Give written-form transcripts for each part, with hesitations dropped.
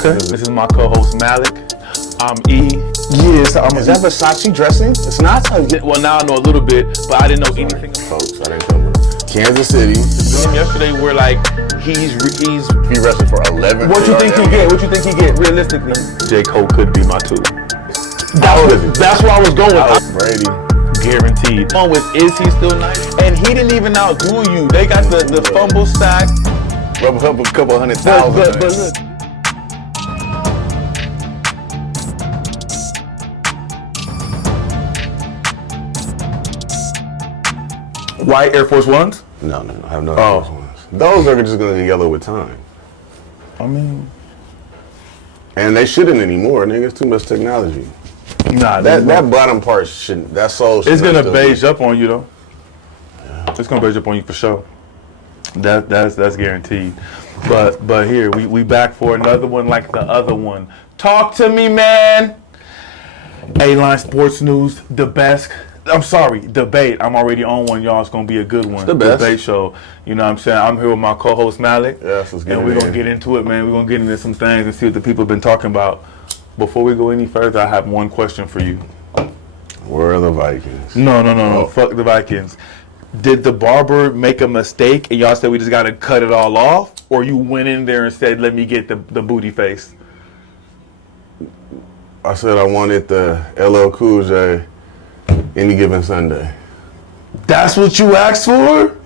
Okay. This is my co-host Malik. I'm E. Is that Versace dressing? It's not. Well, now I know a little bit, but I didn't know anything. Folks, I didn't come from Kansas City. Yesterday, we're like, he wrestled for 11. What you think he get? What you think he get? Realistically, J. Cole could be my two. That's where I was going. Brady. Guaranteed. On with is he still nice? And he didn't even outdo you. They got the fumble sack. Rub a couple 100,000. But look. White Air Force Ones? No, I have no Air Force Ones. Those are just going to get yellow with time. I mean... And they shouldn't anymore, nigga. It's too much technology. Nah, that bottom part shouldn't. That sole should. It's gonna beige up on you though. Yeah. It's gonna beige up on you for sure. That's guaranteed. But here we back for another one like the other one. Talk to me, man. A-Line Sports News, the best. I'm sorry, debate. I'm already on one, y'all. It's gonna be a good one. It's the best debate show. You know what I'm saying? I'm here with my co-host Malik. Yes, let's get and we're gonna get into it, man. We're gonna get into some things and see what the people have been talking about. Before we go any further, I have one question for you. Where are the Vikings? No. Fuck the Vikings. Did the barber make a mistake and y'all said we just got to cut it all off? Or you went in there and said, let me get the booty face? I said I wanted the LL Cool J any given Sunday. That's what you asked for?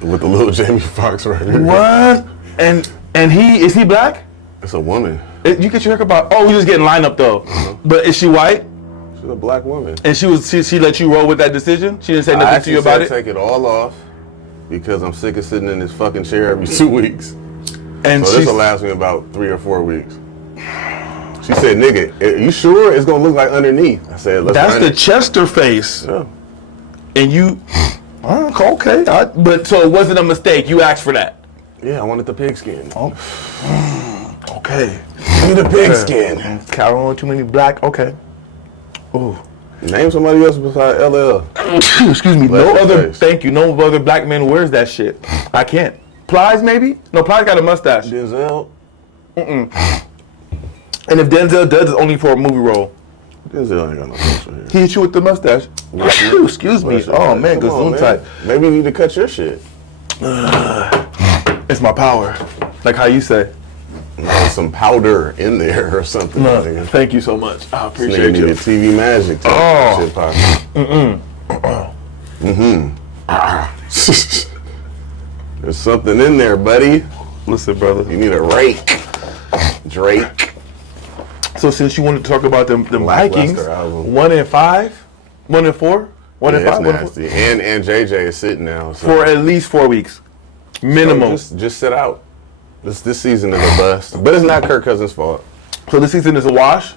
With the little Jamie Foxx record. What? And is he black? It's a woman. You get your haircut about. Oh, you just getting lined up though. But is she white? She's a black woman. And she let you roll with that decision? She didn't say nothing to you about it? I take it all off because I'm sick of sitting in this fucking chair every 2 weeks. And so this will last me about 3 or 4 weeks. She said, "Nigga, are you sure it's gonna look like underneath?" I said, "Let's." That's the Chester face. Yeah. And you, okay. But so it wasn't a mistake. You asked for that. Yeah, I wanted the pigskin. Oh. Okay. Give me the pigskin. Carol on too many black. Okay. Ooh. Name somebody else besides LL. Excuse me. Thank you. No other black man wears that shit. I can't. Plies maybe? No, Plies got a mustache. Denzel. And if Denzel does, it's only for a movie role. Denzel ain't got no mustache. He hit you with the mustache. Excuse me. Oh man, gazoon type. Maybe you need to cut your shit. It's my power. Like how you say. Some powder in there or something. No, thank you so much. I appreciate you. TV magic. There's something in there, buddy. Listen, brother. You need a rake. Drake. So since you wanted to talk about the Vikings, 1-5, 1-4, 1-5, nasty. And JJ is sitting now for at least 4 weeks, minimum. So just sit out. This season is a bust, but it's not Kirk Cousins' fault. So this season is a wash?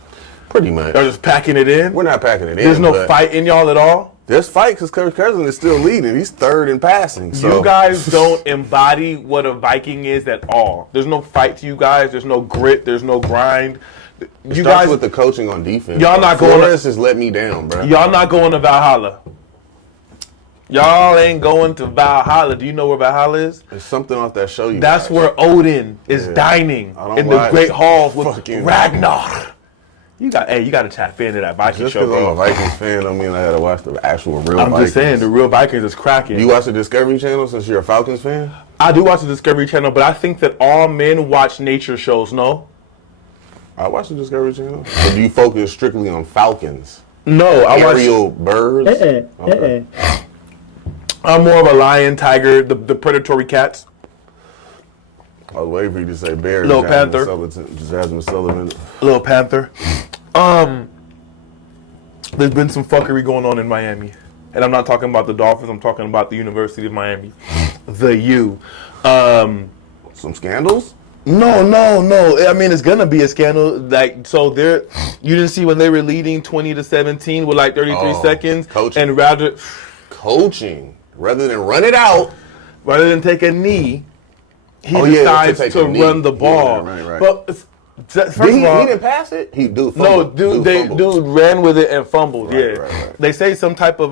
Pretty much. Y'all just packing it in? We're not packing it in. There's no fight in y'all at all? There's fight because Kirk Cousins is still leading. He's third in passing. So. You guys don't embody what a Viking is at all. There's no fight to you guys. There's no grit. There's no grind. You guys with the coaching on defense. Y'all not going. Flores has let me down, bro. Y'all not going to Valhalla. Y'all ain't going to Valhalla. Do you know where Valhalla is? There's something off that show. That's where Odin is dining in the great halls with Ragnar. You got to tap into that Viking show, bro. Just because I'm a Vikings fan don't mean I had to watch the actual real Vikings. I'm just saying, the real Vikings is cracking. You watch the Discovery Channel since you're a Falcons fan? I do watch the Discovery Channel, but I think that all men watch nature shows, no? I watch the Discovery Channel. Or do you focus strictly on Falcons? No, I watch... Aerial birds? Okay. I'm more of a lion, tiger, the predatory cats. I was waiting for you to say bears. Little Panther. Jasmine Sullivan. Little Panther. There's been some fuckery going on in Miami. And I'm not talking about the Dolphins. I'm talking about the University of Miami. The U. Some scandals? No. I mean, it's going to be a scandal. Like, so you didn't see when they were leading 20-17 with like 33 seconds. Coaching. And coaching. Rather than run it out. Rather than take a knee, he decides to run the ball. Yeah, right. But first of all, he didn't pass it? He fumbled. No, dude ran with it and fumbled. Right. They say some type of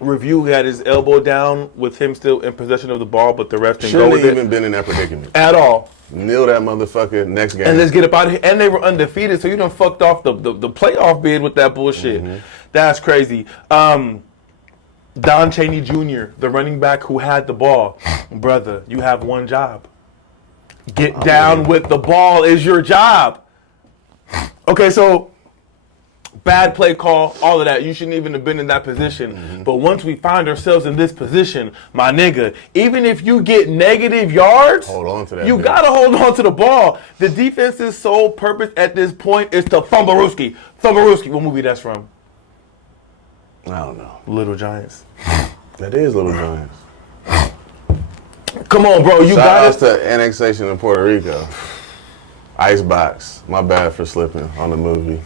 review, he had his elbow down with him still in possession of the ball, but the ref didn't Shouldn't go with have it even been in that predicament at all. Kneel that motherfucker next game. And let's get up out of here. And they were undefeated, so you done fucked off the playoff bid with that bullshit. That's crazy. Don Chaney Jr., the running back who had the ball. Brother, you have one job. Get down with the ball is your job. Okay, so bad play call, all of that. You shouldn't even have been in that position. But once we find ourselves in this position, my nigga, even if you get negative yards, hold on to that. You gotta hold on to the ball. The defense's sole purpose at this point is to fumblerooski. Fumblerooski. What movie that's from? I don't know. Little Giants. That is Little Giants. Come on, bro. You Shout got outs to annexation in Puerto Rico. Icebox. My bad for slipping on the movie.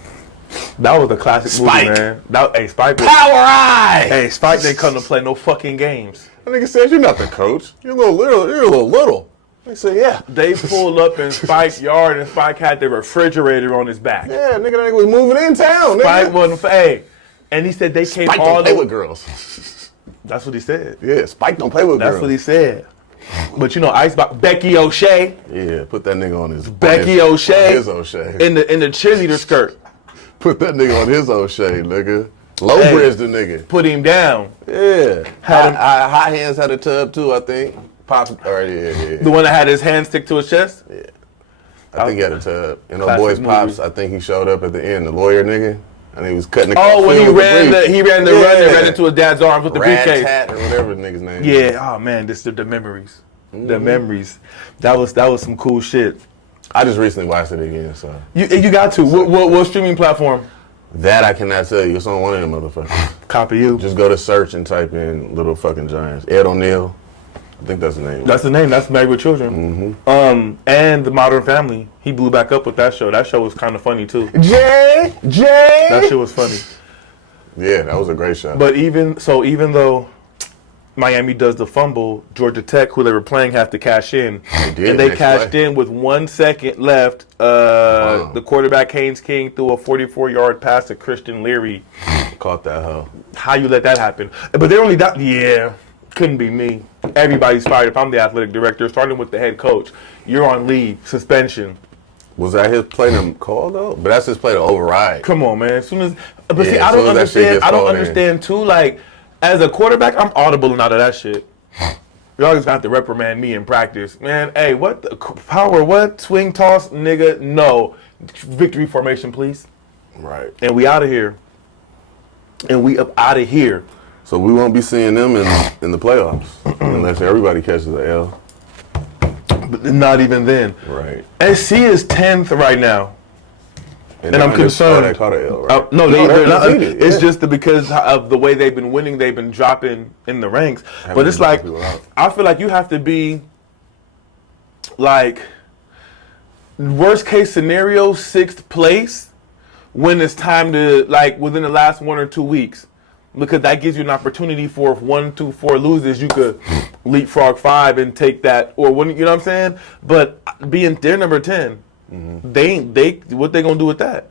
That was a classic Spike. movie, man. Hey, Spike. Power Eye! Hey, Spike didn't come to play no fucking games. That nigga says, you're not the coach. You're a little little. You're a little. They said, yeah. They pulled up in Spike's yard, and Spike had the refrigerator on his back. Yeah, nigga, that nigga was moving in town. Spike Nigga. wasn't. Hey, and he said they came Spike all don't play the. with girls. That's what he said. Yeah, Spike don't play with girls. That's what he said. But you know, Icebox, Becky O'Shea. Yeah, put that nigga on his Becky O'Shea. His O'Shea. In the cheerleader skirt. Put that nigga on his O'Shea, nigga. Low bridge the nigga. Put him down. Yeah. Had him- Hot Hands had a tub too, I think. Pops. Yeah. The one that had his hand stick to his chest. Yeah. I think he had a tub. And Classic boys movie. Pops, I think he showed up at the end, the lawyer nigga. And he was cutting the Oh, when he film with ran brief. the run and ran into his dad's arms with the Rat briefcase. Tat or whatever the nigga's name is. Yeah. Oh man, this the memories. The memories. That was some cool shit. I just recently watched it again, so. You got to. What streaming platform? That I cannot tell you. It's on one of them motherfuckers. Copy you. Just go to search and type in Little Fucking Giants. Ed O'Neill. I think that's the name. That's the name. That's Married with Children. And The Modern Family. He blew back up with that show. That show was kind of funny too. Jay! That shit was funny. Yeah, that was a great show. But even though Miami does the fumble, Georgia Tech, who they were playing, have to cash in. They did. And they next cashed play. in with 1 second left. The quarterback, Haynes King, threw a 44-yard pass to Christian Leary. Caught that hoe. How you let that happen? But they only got, couldn't be me. Everybody's fired if I'm the athletic director, starting with the head coach. You're on leave, suspension. Was that his play to call though? But that's his play to override. Come on, man. As soon as, but Yeah, see, as I soon don't as that shit understand. gets I don't called in. understand too. Like, as a quarterback, I'm audibling out of that shit. Y'all just have to reprimand me in practice, man. Hey, what the power? What swing toss, nigga? No, victory formation, please. Right. And we out of here. And we up out of here. So we won't be seeing them in the playoffs unless everybody catches an L. But not even then. Right. SC is 10th right now. And I'm concerned. They caught an L, right? No, they're not. undefeated, It's yeah. just because of the way they've been winning, they've been dropping in the ranks. But it's like, I feel like you have to be, like, worst case scenario, 6th place when it's time to, like, within the last 1 or 2 weeks. Because that gives you an opportunity for if 1, 2, 4 loses, you could leapfrog 5 and take that, or when you know what I'm saying. But they're number 10, they what they gonna do with that?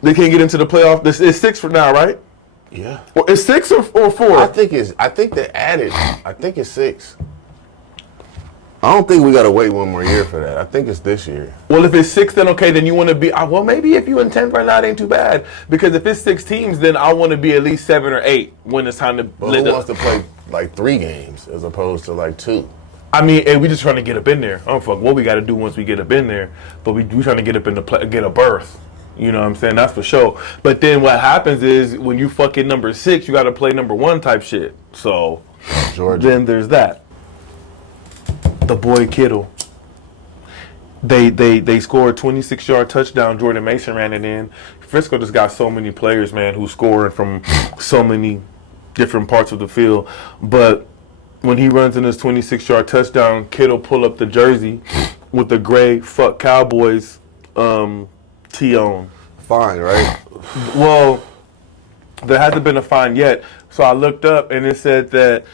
They can't get into the playoff. It's 6 for now, right? Yeah. Or it's 6 or 4? I think they added. I think it's 6. I don't think we gotta wait one more year for that. I think it's this year. Well, if it's 6, then okay, then you want to be. Well, maybe if you in 10th right now, it ain't too bad. Because if it's 6 teams, then I want to be at least 7 or 8 when it's time to. But who wants to play like 3 games as opposed to like 2? I mean, and we just trying to get up in there. I don't fuck what we got to do once we get up in there, but we trying to get up in the get a berth. You know what I'm saying? That's for sure. But then what happens is when you fucking number 6, you got to play number 1 type shit. So Georgia. then there's that. The boy Kittle. They scored a 26-yard touchdown. Jordan Mason ran it in. Frisco just got so many players, man, who scoring from so many different parts of the field. But when he runs in his 26-yard touchdown, Kittle pull up the jersey with the gray "fuck Cowboys" tee on. Fine, right? Well, there hasn't been a fine yet. So I looked up and it said that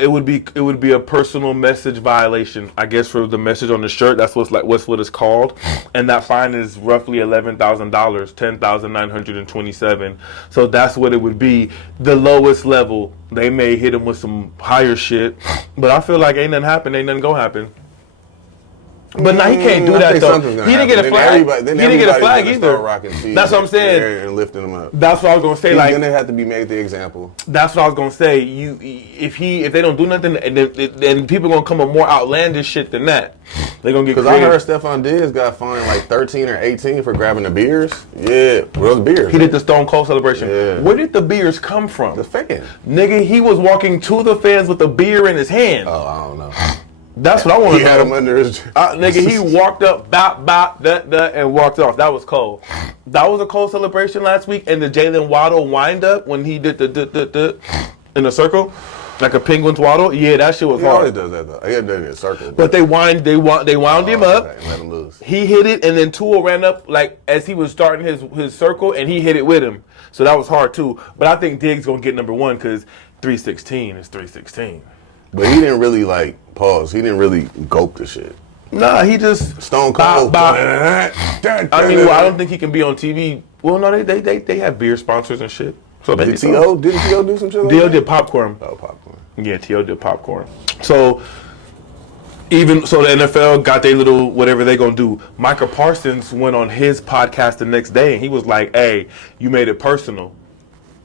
It would be a personal message violation, I guess, for the message on the shirt. That's what it's called, and that fine is roughly $11,000, $10,927. So that's what it would be. The lowest level. They may hit him with some higher shit, but I feel like ain't nothing happen, ain't nothing gonna happen. But now he can't do that though. He didn't get a flag. He didn't get a flag either. That's what I'm saying. And lifting him up. That's what I was gonna say. He's gonna have to be made the example. That's what I was gonna say. If they don't do nothing, then people are gonna come up more outlandish shit than that. They're gonna get. Because I heard Stephon Diggs got fined like 13 or 18 for grabbing the beers. Yeah, those beers. He did the Stone Cold celebration. Yeah. Where did the beers come from? The fan. Nigga, he was walking to the fans with a beer in his hand. Oh, I don't know. That's what I want to know. He had him under his... Nigga, he walked up, bop, bop, that, and walked off. That was cold. That was a cold celebration last week, and the Jalen Waddle wind up when he did the in a circle, like a Penguins Waddle. Yeah, that shit was hard. He always does that though. He had done it in a circle. But they wound him up. Okay, let him loose. He hit it, and then Tua ran up like as he was starting his circle, and he hit it with him. So that was hard too. But I think Diggs gonna get number one because 316 is 316. But he didn't really pause. He didn't really gulp the shit. Nah, he just Stone Cold. I mean, well, I don't think he can be on TV. Well, no, they have beer sponsors and shit. So did T.O. do some shit like T.O. that? did popcorn. Oh, popcorn. Yeah, T.O. did popcorn. So the NFL got their little whatever they gonna do. Micah Parsons went on his podcast the next day and he was like, "Hey, you made it personal.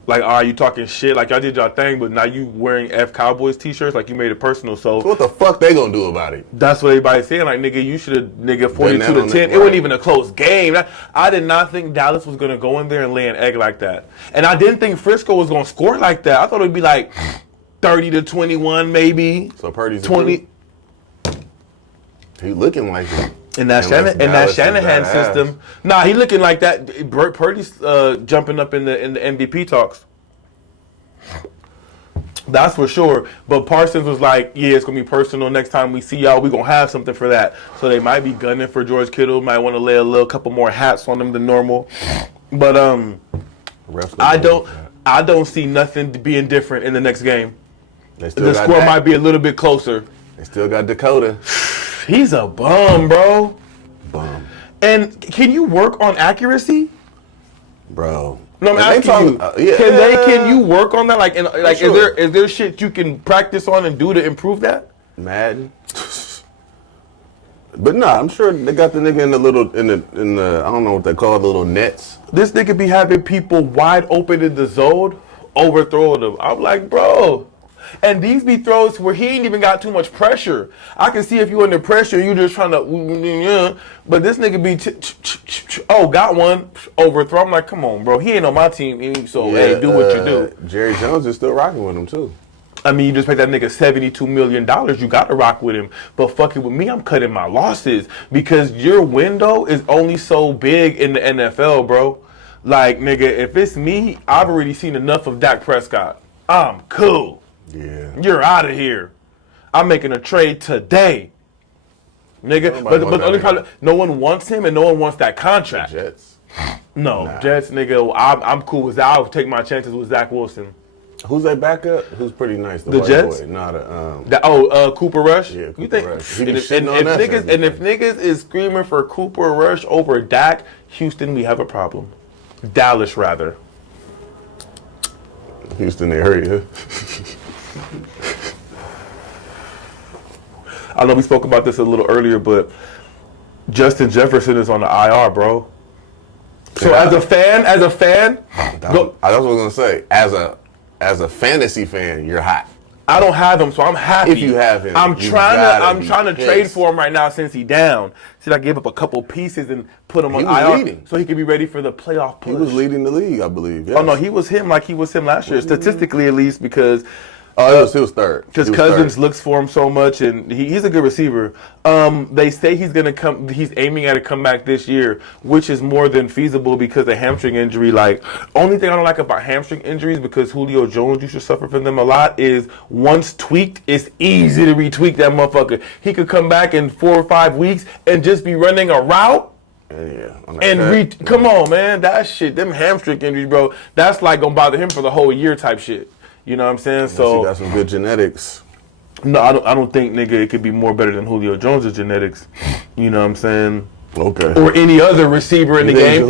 Like, are you talking shit? Like, y'all did y'all thing, but now you wearing F Cowboys t-shirts. Like, you made it personal. So what the fuck they gonna do about it? That's what everybody's saying. Like, nigga, you should have, 42-10. It wasn't even a close game. I did not think Dallas was gonna go in there and lay an egg like that. And I didn't think Frisco was gonna score like that. I thought it would be like 30-21, maybe. So Purdy's 20. He looking like it. In that Shanahan system, nah, he looking like that. Purdy's jumping up in the MVP talks. That's for sure. But Parsons was like, "Yeah, it's gonna be personal. Next time we see y'all, we gonna have something for that." So they might be gunning for George Kittle. Might want to lay a couple more hats on him than normal. But I don't see nothing being different in the next game. The score might be a little bit closer. They still got Dakota. He's a bum, bro. Bum. And can you work on accuracy? Bro. No, I'm asking you. Can you work on that? Sure. Is there shit you can practice on and do to improve that? Madden. But nah, I'm sure they got the nigga in the I don't know what they call it, the little nets. This nigga be having people wide open in the zone, overthrowing them. I'm like, bro. And these be throws where he ain't even got too much pressure. I can see if you under pressure, you just trying to, but this nigga be, got one, overthrow. I'm like, come on, bro. He ain't on my team, so hey, do what you do. Jerry Jones is still rocking with him, too. I mean, you just paid that nigga $72 million. You got to rock with him. But fucking with me, I'm cutting my losses because your window is only so big in the NFL, bro. Like, nigga, if it's me, I've already seen enough of Dak Prescott. I'm cool. Yeah. You're out of here. I'm making a trade today. Nigga. But the only problem, no one wants him and no one wants that contract. The Jets. No. Nah. Jets, nigga, I'm cool with that. I'll take my chances with Zach Wilson. Who's that backup? Who's pretty nice? The Jets? Boy. Not Cooper Rush? Yeah, Cooper you think, Rush. If niggas is screaming for Cooper Rush over Dak, Houston, we have a problem. Dallas, rather. Houston area. I know we spoke about this a little earlier, but Justin Jefferson is on the IR, bro. So as a fan, that's what I was gonna say. As a fantasy fan, you're hot. I don't have him, so I'm happy. If you have him, I'm trying to trade for him right now since he down. Since I gave up a couple pieces and put him on IR, so he could be ready for the playoff push. He was leading the league, I believe. Yes. Oh no, he was him last year, statistically at least, because. He was third. Because Cousins looks for him so much, and he's a good receiver. They say he's gonna come. He's aiming at a comeback this year, which is more than feasible because of hamstring injury. Like, only thing I don't like about hamstring injuries, because Julio Jones used to suffer from them a lot, is once tweaked, it's easy to retweak that motherfucker. He could come back in 4 or 5 weeks and just be running a route. Come on, man, that shit, them hamstring injuries, bro. That's like gonna bother him for the whole year type shit. You know what I'm saying? So you got some good genetics. No, I don't think, nigga, it could be more better than Julio Jones' genetics. You know what I'm saying? Okay. Or any other receiver in the game.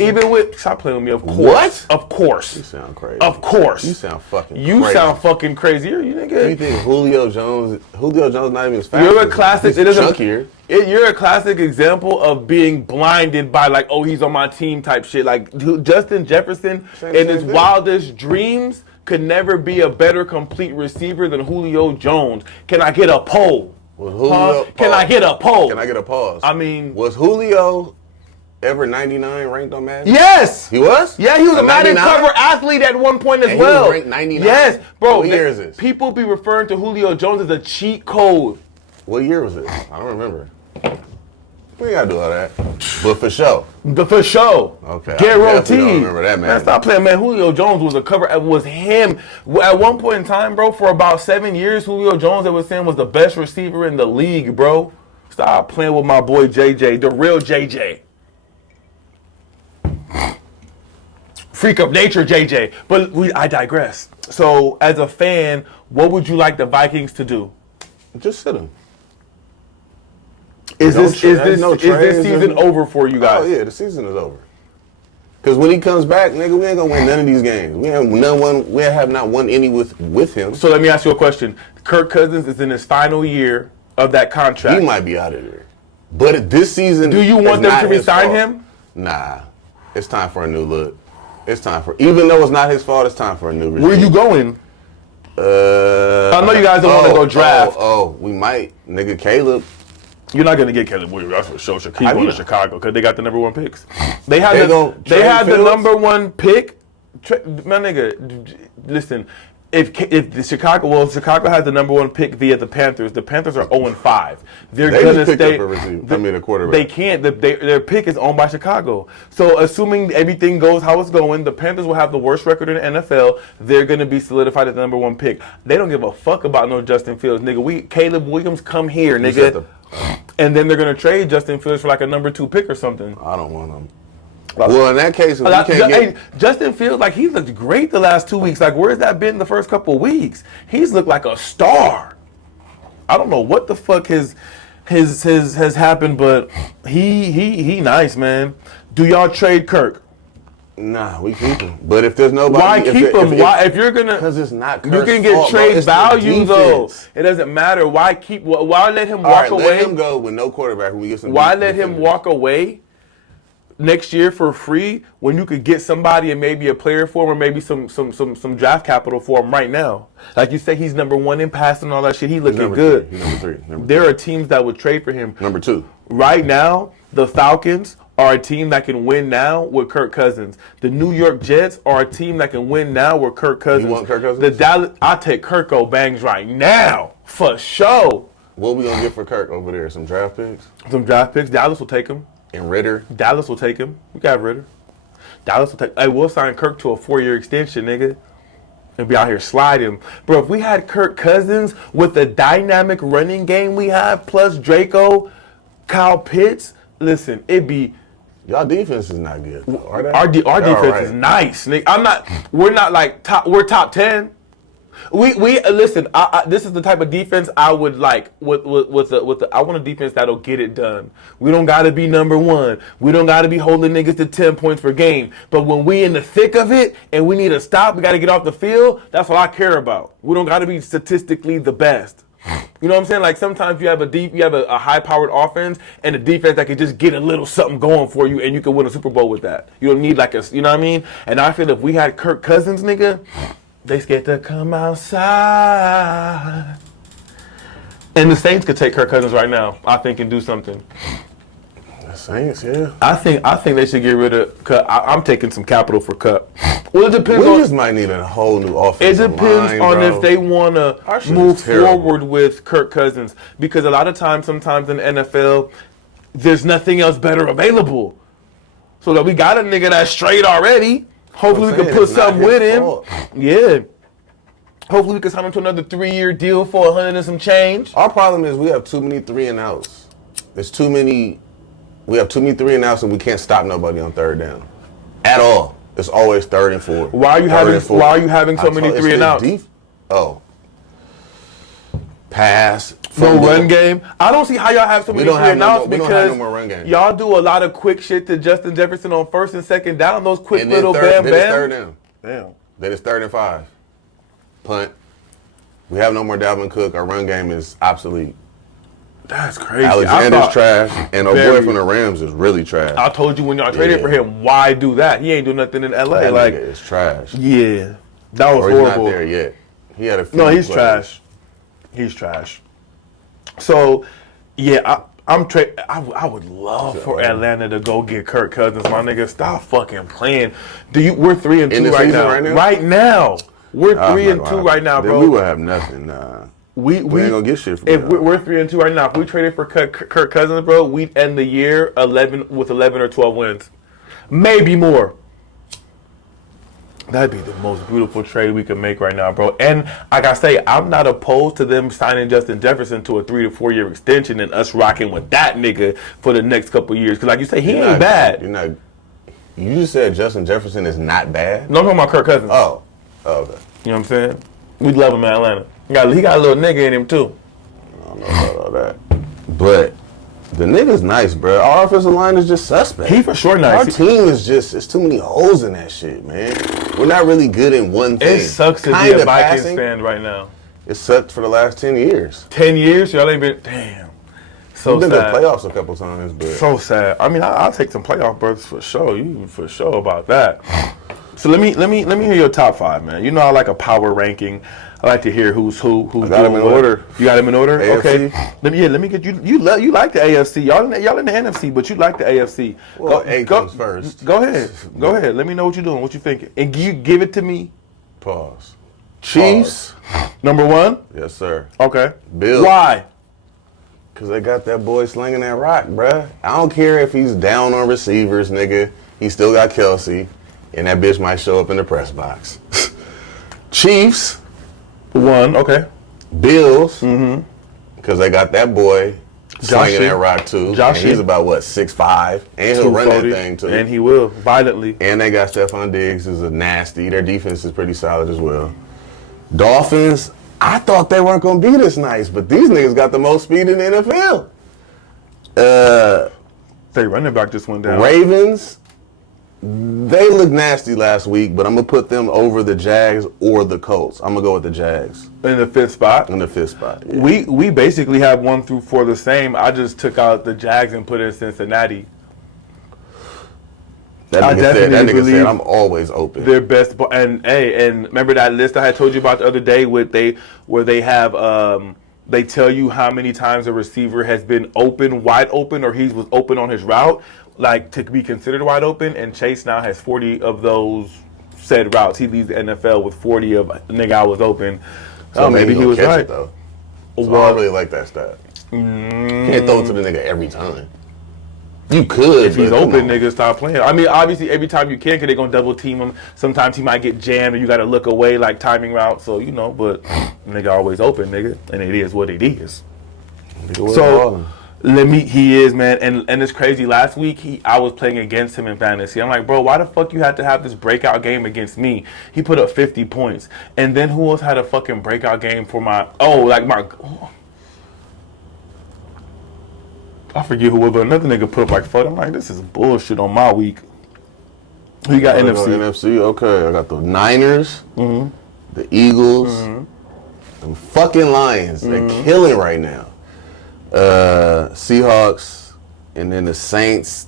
Even with stop playing with me. Of course. What? Of course. You sound crazy. Of course. You sound fucking crazy. You sound fucking crazy. You nigga. You think Julio Jones not even as fast? You're a classic. It isn't chunkier. You're a classic example of being blinded by like, oh, he's on my team type shit. Like Justin Jefferson in his wildest dreams could never be a better complete receiver than Julio Jones. Can I get a poll? Can I get a poll? Can I get a pause? I mean, was Julio ever 99 ranked on Madden? Yes. He was? Yeah, he was a Madden cover athlete at one point as well. He was ranked 99? Yes. Bro, what year is this? People be referring to Julio Jones as a cheat code. What year was it? I don't remember. We ain't gotta do all that. But for sure. Okay. Guaranteed. I don't remember that, man. Stop playing, man. Julio Jones was a cover. It was him. At one point in time, bro, for about 7 years, Julio Jones, they were saying, was the best receiver in the league, bro. Stop playing with my boy JJ, the real JJ. Freak of nature, JJ. But I digress. So, as a fan, what would you like the Vikings to do? Just sit him. Is this season over for you guys? Oh yeah, the season is over. Because when he comes back, nigga, we ain't gonna win none of these games. We have not won any with him. So let me ask you a question. Kirk Cousins is in his final year of that contract. He might be out of there. But this season, do you want them to resign him? Nah, it's time for a new look. Even though it's not his fault, it's time for a new regime. Where you going? I know you guys don't want to go draft. We might, nigga. Caleb. You're not gonna get Caleb Williams. That's for sure. He's going to Chicago because they got the number one picks. They had the number one pick. My nigga, listen. If Chicago has the number one pick via the Panthers. The Panthers are 0-5. They're gonna stay. A quarterback. They can't. Their pick is owned by Chicago. So assuming everything goes how it's going, the Panthers will have the worst record in the NFL. They're gonna be solidified as the number one pick. They don't give a fuck about no Justin Fields, nigga. Caleb Williams, come here, nigga. And then they're gonna trade Justin Fields for like a number 2 pick or something. I don't want him. Well, in that case, Justin Fields, like, he looked great the last 2 weeks. Like, where's that been the first couple of weeks? He's looked like a star. I don't know what the fuck has happened, but he nice, man. Do y'all trade Kirk? Nah, we keep him. But if there's nobody, why keep him? If you're gonna, because it's not Kirk's you can get fault, trade value though. It doesn't matter. Why let him walk away? Let him go with no quarterback. When we get some. Why let him walk away next year for free when you could get somebody and maybe a player for him or maybe some draft capital for him right now? Like you say, he's number 1 in passing and all that shit. He's looking good. He's number 3. There are teams that would trade for him. Number 2. Right now, the Falcons are a team that can win now with Kirk Cousins. The New York Jets are a team that can win now with Kirk Cousins. You want Kirk Cousins? I'll take Kirk O'Bangs right now, for sure. What we gonna get for Kirk over there? Some draft picks? Some draft picks. Dallas will take him. And Ritter? Dallas will take him. We got Ritter. Dallas will take. Hey, we'll sign Kirk to a 4-year extension, nigga. And be out here sliding. Bro, if we had Kirk Cousins with the dynamic running game we have, plus Draco, Kyle Pitts, listen, it'd be. Y'all defense is not good. Our defense is nice, nigga. We're not like top. We're top 10. We listen. This is the type of defense I would like. I want a defense that'll get it done. We don't got to be number 1. We don't got to be holding niggas to 10 points per game. But when we in the thick of it and we need to stop, we got to get off the field. That's what I care about. We don't got to be statistically the best. You know what I'm saying? Like sometimes you have a high-powered offense and a defense that can just get a little something going for you, and you can win a Super Bowl with that. You don't need you know what I mean? And I feel if we had Kirk Cousins, nigga, they scared to come outside. And the Saints could take Kirk Cousins right now, I think, and do something. The Saints, yeah. I think they should get rid of Kupp. I'm taking some capital for Kupp. Well, it depends. We just might need a whole new offense. It depends on if they want to move forward with Kirk Cousins, because a lot of times, sometimes in the NFL, there's nothing else better available. So that we got a nigga that's straight already. Hopefully we can put something with him. Yeah. Hopefully we can sign him to another 3-year deal for 100 and some change. Our problem is we have too many 3-and-outs. There's too many. We have too many 3-and-outs, and we can't stop nobody on 3rd down at all. It's always 3rd and 4. Why are you having so many 3-and-outs? pass. No run game. I don't see how y'all have so many three and outs we don't have no more run game. Y'all do a lot of quick shit to Justin Jefferson on first and second down. Those quick little then bam. It's third down. Damn. Then it's 3rd and 5. Punt. We have no more Dalvin Cook. Our run game is obsolete. That's crazy. Alexander's trash, and our boy from the Rams is really trash. I told you when y'all traded for him, why do that? He ain't do nothing in LA. That like nigga is trash. Yeah, that was or he's horrible. Not there yet. He had a few. No, he's plays. trash. He's trash. So, yeah, I would love for Atlanta to go get Kirk Cousins, my nigga. Stop fucking playing. We're 3-2 right now. Right now, we're 3-2 right now, bro. Then we will have nothing. We ain't gonna get shit from if we're 3-2 right now. If we traded for Kirk Cousins, bro, we'd end the year 11 or 12 wins, maybe more. That'd be the most beautiful trade we could make right now, bro. And like I say, I'm not opposed to them signing Justin Jefferson to a 3 to 4 year extension and us rocking with that nigga for the next couple years. Because like you say, he ain't bad. You just said Justin Jefferson is not bad? No, I'm talking about Kirk Cousins. Oh, okay. You know what I'm saying? We'd love him in Atlanta. He got a little nigga in him, too. I don't know about all that. But the nigga's nice, bro. Our offensive line is just suspect. He for sure nice. Our team is just, it's too many holes in that shit, man. We're not really good in one thing. It sucks to be a Vikings fan right now. It sucked for the last 10 years. 10 years? Y'all ain't been, damn. So We've been sad. to the playoffs a couple times, but. So sad. I mean, I'll take some playoff berths for sure. You for sure about that. So let me hear your top 5, man. You know I like a power ranking. I like to hear who's who. I got them in order. You got them in order? AFC. Okay. Let me get you. You like the AFC. Y'all in the NFC, but you like the AFC. Well, A comes first. Go ahead. Go ahead. Let me know what you're doing. What you thinking? And give it to me. Pause. Chiefs. Number 1? Yes, sir. Okay. Bills. Why? Because they got that boy slinging that rock, bruh. I don't care if he's down on receivers, nigga. He still got Kelsey, and that bitch might show up in the press box. Chiefs. 1, okay. Bills, because they got that boy slinging that rock too. And he's about 6'5", and he'll run that thing too. And he will violently. And they got Stephon Diggs, who's a nasty. Their defense is pretty solid as well. Dolphins, I thought they weren't gonna be this nice, but these niggas got the most speed in the NFL. They running back just went down. Ravens. They looked nasty last week, but I'm going to put them over the Jags or the Colts. I'm going to go with the Jags. In the 5th spot? In the 5th spot, yeah. We basically have 1 through 4 the same. I just took out the Jags and put in Cincinnati. That nigga said I'm always open. Their best, and remember that list I had told you about the other day where they have they tell you how many times a receiver has been wide open, or he was open on his route, like to be considered wide open, and Chase now has 40 of those said routes. He leads the NFL with 40 of nigga I was open. So maybe he was right it, though. So I don't really like that stat. You can't throw it to the nigga every time. You could. If he's open, nigga, stop playing. I mean, obviously, every time you can, because they're going to double team him. Sometimes he might get jammed, or you got to look away, like timing route. So, but nigga always open, nigga. And it is what it is. So, he is, man. And it's crazy. Last week, I was playing against him in fantasy. I'm like, bro, why the fuck you had to have this breakout game against me? He put up 50 points. And then who else had a fucking breakout game for I forget who it was, but another nigga put up like 40. I'm like, this is bullshit on my week. Who you got NFC? NFC, okay. I got the Niners, the Eagles, them fucking Lions. They're killing right now. Seahawks, and then the Saints,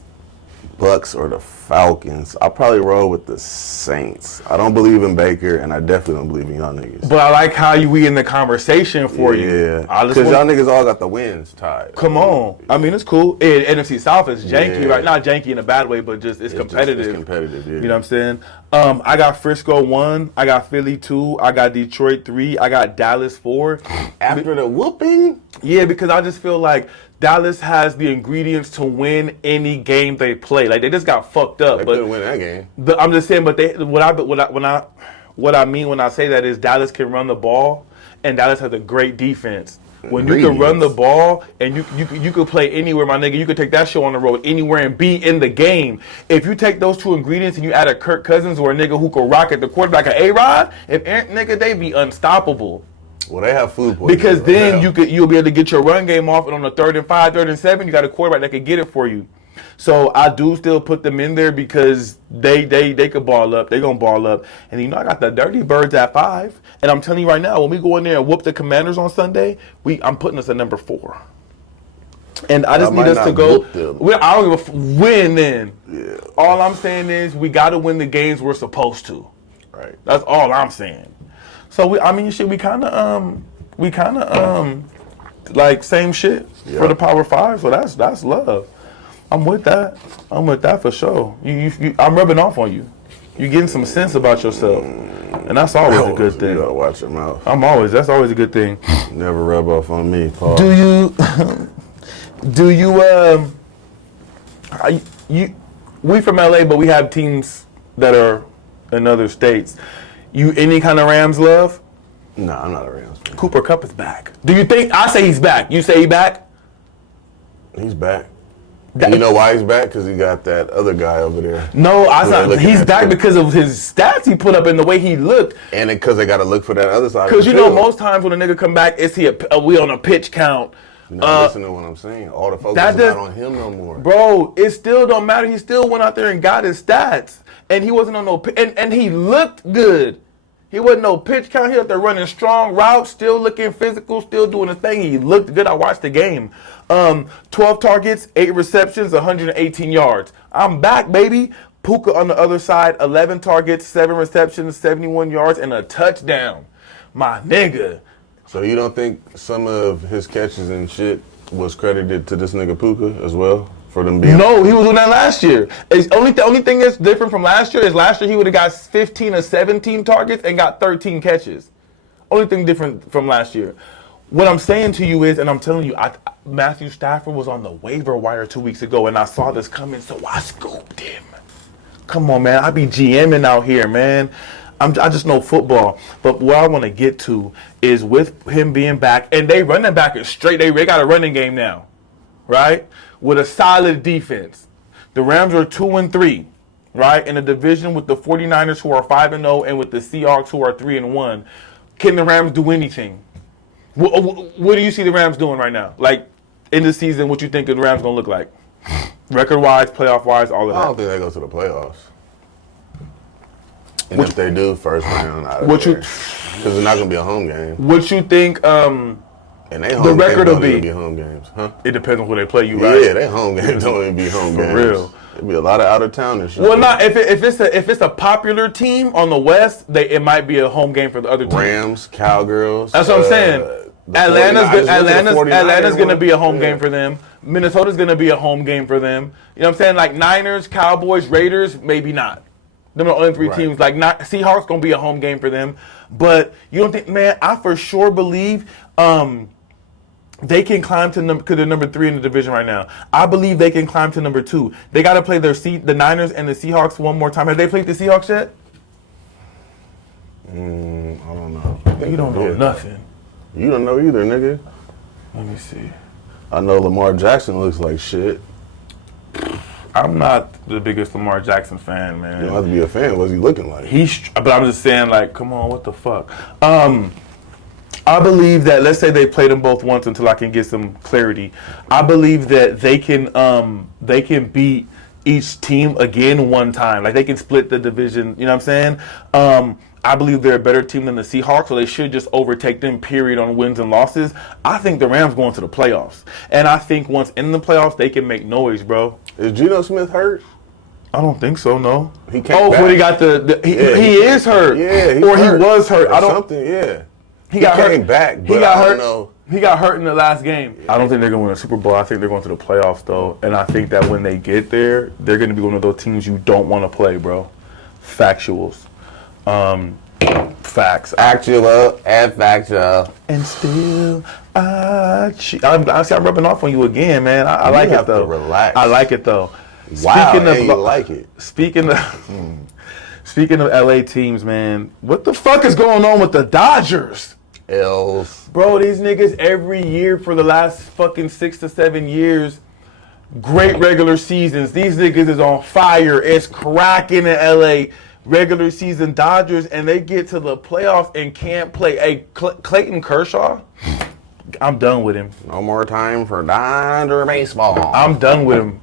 Bucks, or the Falcons. I'll probably roll with the Saints. I don't believe in Baker, and I definitely don't believe in y'all niggas. But I like how we in the conversation for you. Yeah, because y'all niggas all got the wins tied. Come on. I mean, it's cool. NFC South is janky, right? Not janky in a bad way, but just it's competitive. It's competitive, yeah. You know what I'm saying? I got Frisco 1, I got Philly 2, I got Detroit 3, I got Dallas 4. After the whooping? Yeah, because I just feel like Dallas has the ingredients to win any game they play. Like, they just got fucked up. They couldn't win that game. I'm just saying, but what I mean when I say that is Dallas can run the ball, and Dallas has a great defense. When you can run the ball and you could play anywhere, my nigga, you could take that show on the road anywhere and be in the game. If you take those 2 ingredients and you add a Kirk Cousins or a nigga who could rock at the quarterback, an A-Rod, nigga, they be unstoppable. Well, they have food poisoning. Because then you'll be able to get your run game off, and on the 3rd and 5, 3rd and 7, you got a quarterback that can get it for you. So I do still put them in there because they could ball up. They're gonna ball up. And I got the Dirty Birds at 5. And I'm telling you right now, when we go in there and whoop the Commanders on Sunday, I'm putting us at number 4. And I just need us to go. I don't give a win then. Yeah. All I'm saying is we got to win the games we're supposed to. Right. That's all I'm saying. So we kind of like same shit for the Power 5. So that's love. I'm with that. I'm with that for sure. I'm rubbing off on you. You're getting some sense about yourself, and that's always a good thing. You gotta watch your mouth. That's always a good thing. Never rub off on me, Paul. We from LA, but we have teams that are in other states. You any kind of Rams love? No, I'm not a Rams fan. Cooper Kupp is back. Do you think? I say he's back. You say he's back? He's back. You know why he's back? Because he got that other guy over there. No, he's back because of his stats he put up and the way he looked. And because they got to look for that other side. Because most times when a nigga come back, we on a pitch count. No, listen to what I'm saying. All the focus is not on him no more. Bro, it still don't matter. He still went out there and got his stats. And he wasn't on no and he looked good. He wasn't no pitch count. He was there running strong routes, still looking physical, still doing his thing. He looked good. I watched the game. 12 targets, 8 receptions, 118 yards. I'm back, baby. Puka on the other side, 11 targets, 7 receptions, 71 yards, and a touchdown. My nigga. So you don't think some of his catches and shit was credited to this nigga Puka as well? For them being No, he was doing that last year. The only thing that's different from last year is last year he would have got 15 or 17 targets and got 13 catches. Only thing different from last year. What I'm saying to you is, and I'm telling you, Matthew Stafford was on the waiver wire 2 weeks ago, and I saw this coming, so I scooped him. Come on, man. I be GMing out here, man. I just know football. But what I want to get to is with him being back, and they running back is straight. They got a running game now, right? With a solid defense. The Rams are 2-3, right? In a division with the 49ers who are 5-0 and with the Seahawks who are 3-1. Can the Rams do anything? What do you see the Rams doing right now? Like, in the season, what you think the Rams going to look like? Record-wise, playoff-wise, all of that. I don't think they go to the playoffs. And if they do, first round out of there. Because it's not going to be a home game. What you think and they home the record will be home games, huh? It depends on who they play, right? Yeah, they home games don't even be home games. For real. It'd be a lot of out-of-towners. Well, not if it's a popular team on the West, it might be a home game for the other team. Rams, Cowgirls. That's what I'm saying. Atlanta's going to be a home game for them. Minnesota's going to be a home game for them. You know what I'm saying? Like Niners, Cowboys, Raiders, maybe not. Them are the only 3 teams. Like Seahawks going to be a home game for them. But you don't think, man, I for sure believe they can climb to because they're number 3 in the division right now. I believe they can climb to number 2. They got to play the Niners and the Seahawks one more time. Have they played the Seahawks yet? I don't know. You don't know nothing. You don't know either, nigga. Let me see. I know Lamar Jackson looks like shit. I'm not the biggest Lamar Jackson fan, man. You don't have to be a fan. What's he looking like? But I'm just saying, like, come on, what the fuck? I believe that, let's say they played them both once until I can get some clarity. I believe that they can beat each team again one time. Like, they can split the division, you know what I'm saying? I believe they're a better team than the Seahawks, so they should just overtake them, period, on wins and losses. I think the Rams going to the playoffs. And I think once in the playoffs, they can make noise, bro. Is Geno Smith hurt? I don't think so, no. He came back. When he got he is hurt. Yeah, he was hurt. He got came hurt. Back, but I don't know. He got hurt in the last game. I don't think they're going to win a Super Bowl. I think they're going to the playoffs, though. And I think that when they get there, they're going to be one of those teams you don't want to play, bro. Factuals. Facts. Actual and factual. And still, I'm rubbing off on you again, man. I like it, though. Relax. I like it, though. Wow, you like it. Speaking of LA teams, man, what the fuck is going on with the Dodgers? L's. Bro, these niggas every year for the last fucking 6 to 7 years, great regular seasons. These niggas is on fire. It's cracking in LA. regular season Dodgers, and they get to the playoffs and can't play. Hey, Clayton Kershaw, I'm done with him. No more time for Dodger baseball. I'm done with him.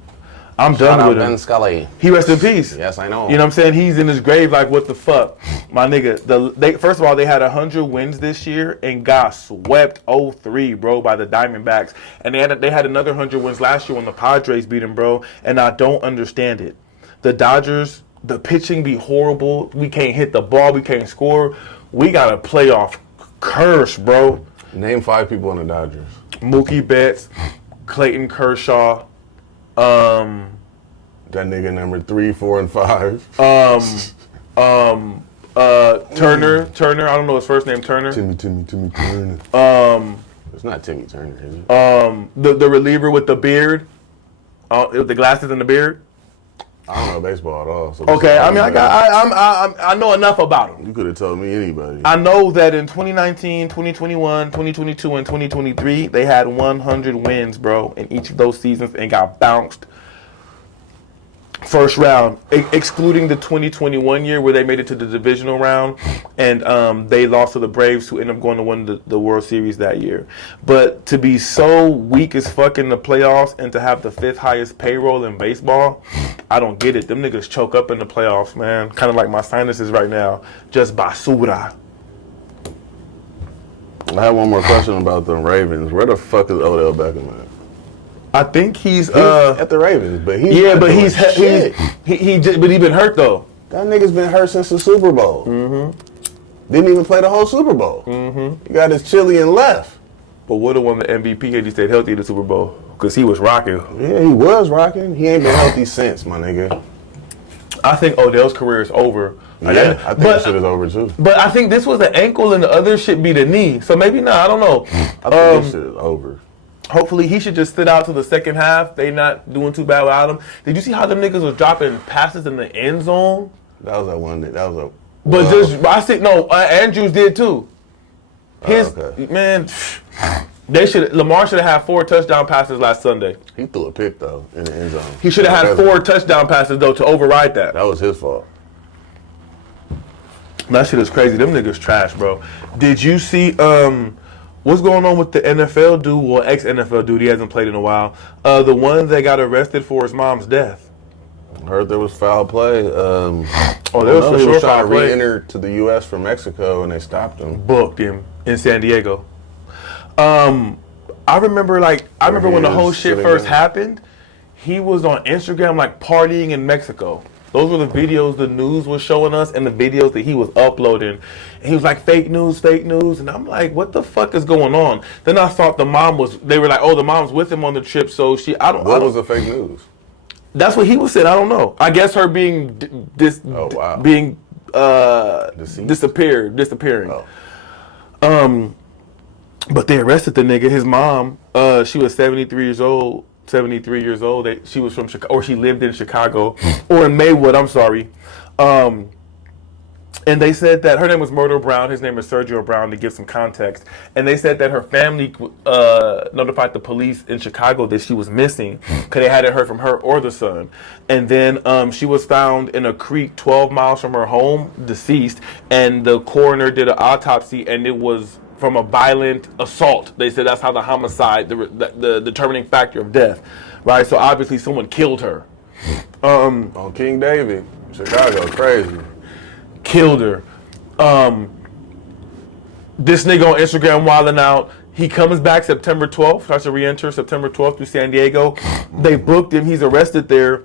I'm done with him. Ben Scully. He rest in peace. Yes, I know. You know what I'm saying? He's in his grave like, what the fuck? My nigga, first of all, they had 100 wins this year and got swept 0-3, bro, by the Diamondbacks. And they had another 100 wins last year when the Padres beat them, bro. And I don't understand it. The Dodgers, the pitching be horrible. We can't hit the ball. We can't score. We got a playoff curse, bro. Name 5 people on the Dodgers. Mookie Betts, Clayton Kershaw, that nigga number 3, 4, and 5. Turner. I don't know his first name. Turner. Timmy Turner. It's not Timmy Turner, is it? The reliever with the beard, the glasses and the beard. I don't know baseball at all. So okay, I mean, I know enough about him. You could have told me anybody. I know that in 2019, 2021, 2022, and 2023, they had 100 wins, bro, in each of those seasons and got bounced first round, excluding the 2021 year where they made it to the divisional round and they lost to the Braves, who ended up going to win the World Series that year. But to be so weak as fuck in the playoffs and to have the 5th highest payroll in baseball, I don't get it. Them niggas choke up in the playoffs, man. Kind of like my sinuses right now. Just basura. I have one more question about the Ravens. Where the fuck is Odell Beckham at? I think he's at the Ravens, but he's but he's been hurt though. That nigga's been hurt since the Super Bowl. Mm-hmm. Didn't even play the whole Super Bowl. Mm-hmm. He got his chili and left. But would have won the MVP had he stayed healthy in the Super Bowl because he was rocking. Yeah, he was rocking. He ain't been healthy since, my nigga. I think Odell's career is over. I think that shit is over too. But I think this was the ankle and the other shit be the knee. So maybe not. I don't know. I think this shit is over. Hopefully he should just sit out to the second half. They not doing too bad without him. Did you see how them niggas was dropping passes in the end zone? That was that one. That was a. But Andrews did too. Man, Lamar should have had 4 touchdown passes last Sunday. He threw a pick though in the end zone. He should have had 4 touchdown passes though to override that. That was his fault. That shit is crazy. Them niggas trash, bro. Did you see what's going on with the NFL dude? Well, ex-NFL dude. He hasn't played in a while. The one that got arrested for his mom's death. I heard there was foul play. There was for sure trying foul to play. re-enter to the U.S. from Mexico, and they stopped him. Booked him in San Diego. I remember when the whole shit first happened. He was on Instagram like partying in Mexico. Those were the videos the news was showing us and the videos that he was uploading. And he was like, fake news. And I'm like, what the fuck is going on? Then I thought they were like, oh, the mom's with him on the trip. So What was the fake news? That's what he was saying. I don't know. I guess her being disappearing. Oh. But they arrested the nigga. His mom, she was 73 years old. She was from Chicago, or she lived in Chicago, or in Maywood. I'm sorry. And they said that her name was Myrtle Brown. His name is Sergio Brown, to give some context. And they said that her family notified the police in Chicago that she was missing because they hadn't heard from her or the son. And then she was found in a creek 12 miles from her home, deceased. And the coroner did an autopsy, and it was from a violent assault. They said that's how the homicide, the determining factor of death, right? So obviously someone killed her. On King David, Chicago, crazy. Killed her. This nigga on Instagram wilding out. He comes back September 12th, tries to re-enter September 12th through San Diego. They booked him. He's arrested there.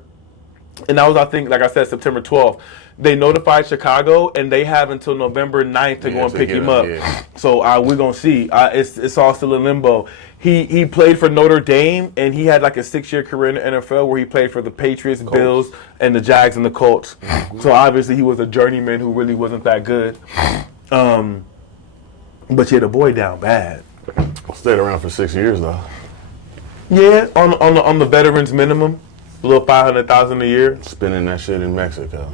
And that was, I think, like I said, September 12th. They notified Chicago, and they have until November 9th to go and pick him up. Yeah. So we're going to see. It's all still in limbo. He played for Notre Dame, and he had like a 6-year career in the NFL where he played for the Patriots, Colts, Bills, and the Jags and the Colts. Mm-hmm. So obviously he was a journeyman who really wasn't that good. But yeah, the boy down bad. Stayed around for 6 years though. Yeah, on the veterans minimum, a little $500,000 a year. Spending that shit in Mexico.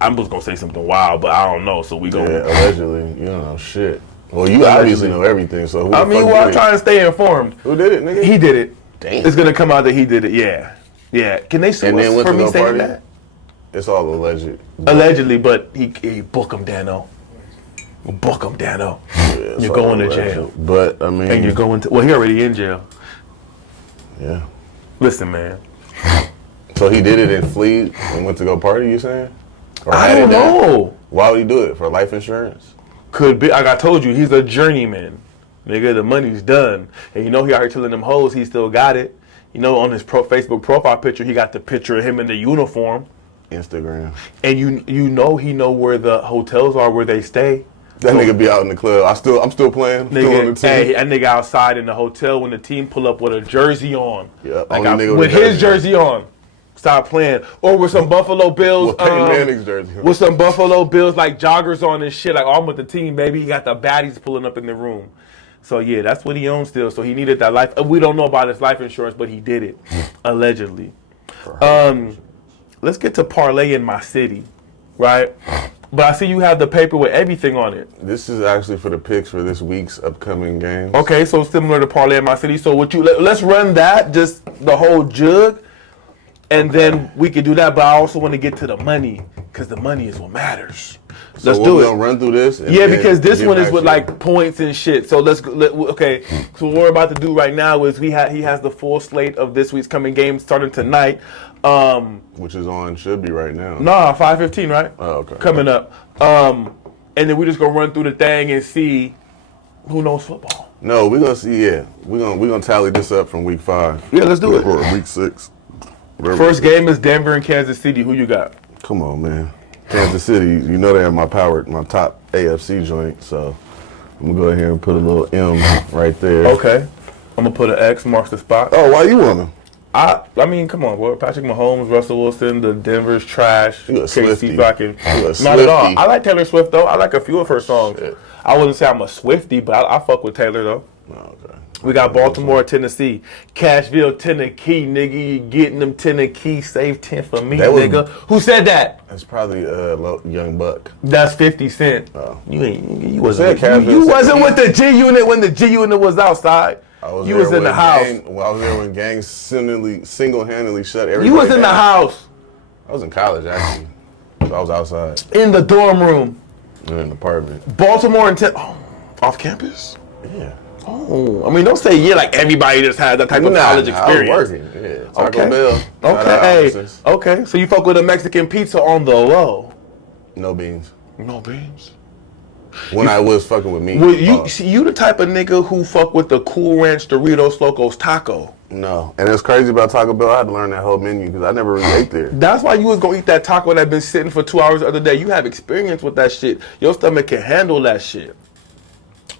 I'm just gonna say something wild, but I don't know. So we go. Yeah, allegedly, you don't know shit. Well, you obviously know everything. So I'm trying to stay informed. Who did it, nigga? He did it. Damn. It's gonna come out that he did it. Yeah. Can they sue us for me saying that? It's all alleged. Allegedly, but he book him, Dano. Book him, Dano. Yeah, you're going to jail. But, I mean... And you're going to... Well, he already in jail. Yeah. Listen, man. So he did it and fled and went to go party, you saying? Or I don't know. Why would he do it? For life insurance? Could be. Like I told you, he's a journeyman. Nigga, the money's done. And you know he out here telling them hoes he still got it. You know, on his Facebook profile picture, he got the picture of him in the uniform. Instagram. And you know he know where the hotels are where they stay. That nigga be out in the club. I'm still playing. Nigga, still on the team. Hey, that nigga outside in the hotel when the team pull up with a jersey on. Yeah, like with his jersey on. Stop playing. Or with some Buffalo Bills. Manning's jersey. With some Buffalo Bills like joggers on and shit. Like, I'm with the team, baby. He got the baddies pulling up in the room. So, yeah, that's what he owns still. So, he needed that life. We don't know about his life insurance, but he did it. Allegedly. Let's get to parlay in my city. Right? But I see you have the paper with everything on it. This is actually for the picks for this week's upcoming games. Okay, so similar to parlay in my city. So, let's run that, just the whole jug. And then we can do that, but I also want to get to the money because the money is what matters. So let's do we're it. Gonna run through this. Yeah, because this one is with like points and shit. So okay. So what we're about to do right now is he has the full slate of this week's coming games starting tonight. Which is on, should be right now. Nah, 5:15, right? Oh, okay. Coming up. And then we just gonna run through the thing and see who knows football. No, we're gonna see. Yeah, we're gonna tally this up from week 5. Yeah, let's do it. Or week 6. First game is Denver and Kansas City. Who you got? Come on, man. Kansas City, you know they have my top AFC joint, so I'm going to go ahead and put a little M right there. Okay. I'm going to put an X, marks the spot. Oh, why you want to? I mean, come on, boy. Patrick Mahomes, Russell Wilson, the Denver's trash. You a Swiftie. Not at all. I like Taylor Swift, though. I like a few of her songs. Shit. I wouldn't say I'm a Swiftie, but I fuck with Taylor, though. Oh, okay. We got Baltimore, Tennessee. Cashville, Tennessee, nigga. You getting them Tennessee, save 10 for me, nigga. Who said that? That's probably Young Buck. That's 50 Cent. Oh. You wasn't with the G Unit when the G Unit was outside. You was in the house. I was there when gangs single-handedly shut everybody You was in the house. I was in college, actually. So I was outside. In the dorm room. In an apartment. Baltimore and off campus? Yeah. Oh, I mean, don't say yeah like everybody just had that type of college experience. I was working. Yeah. Taco Bell. Okay. So you fuck with a Mexican pizza on the low? No beans. No beans. When I was fucking with meat. Well, you the type of nigga who fuck with the Cool Ranch Doritos Locos taco. No. And it's crazy about Taco Bell. I had to learn that whole menu because I never really ate there. That's why you was going to eat that taco that been sitting for 2 hours the other day. You have experience with that shit. Your stomach can handle that shit.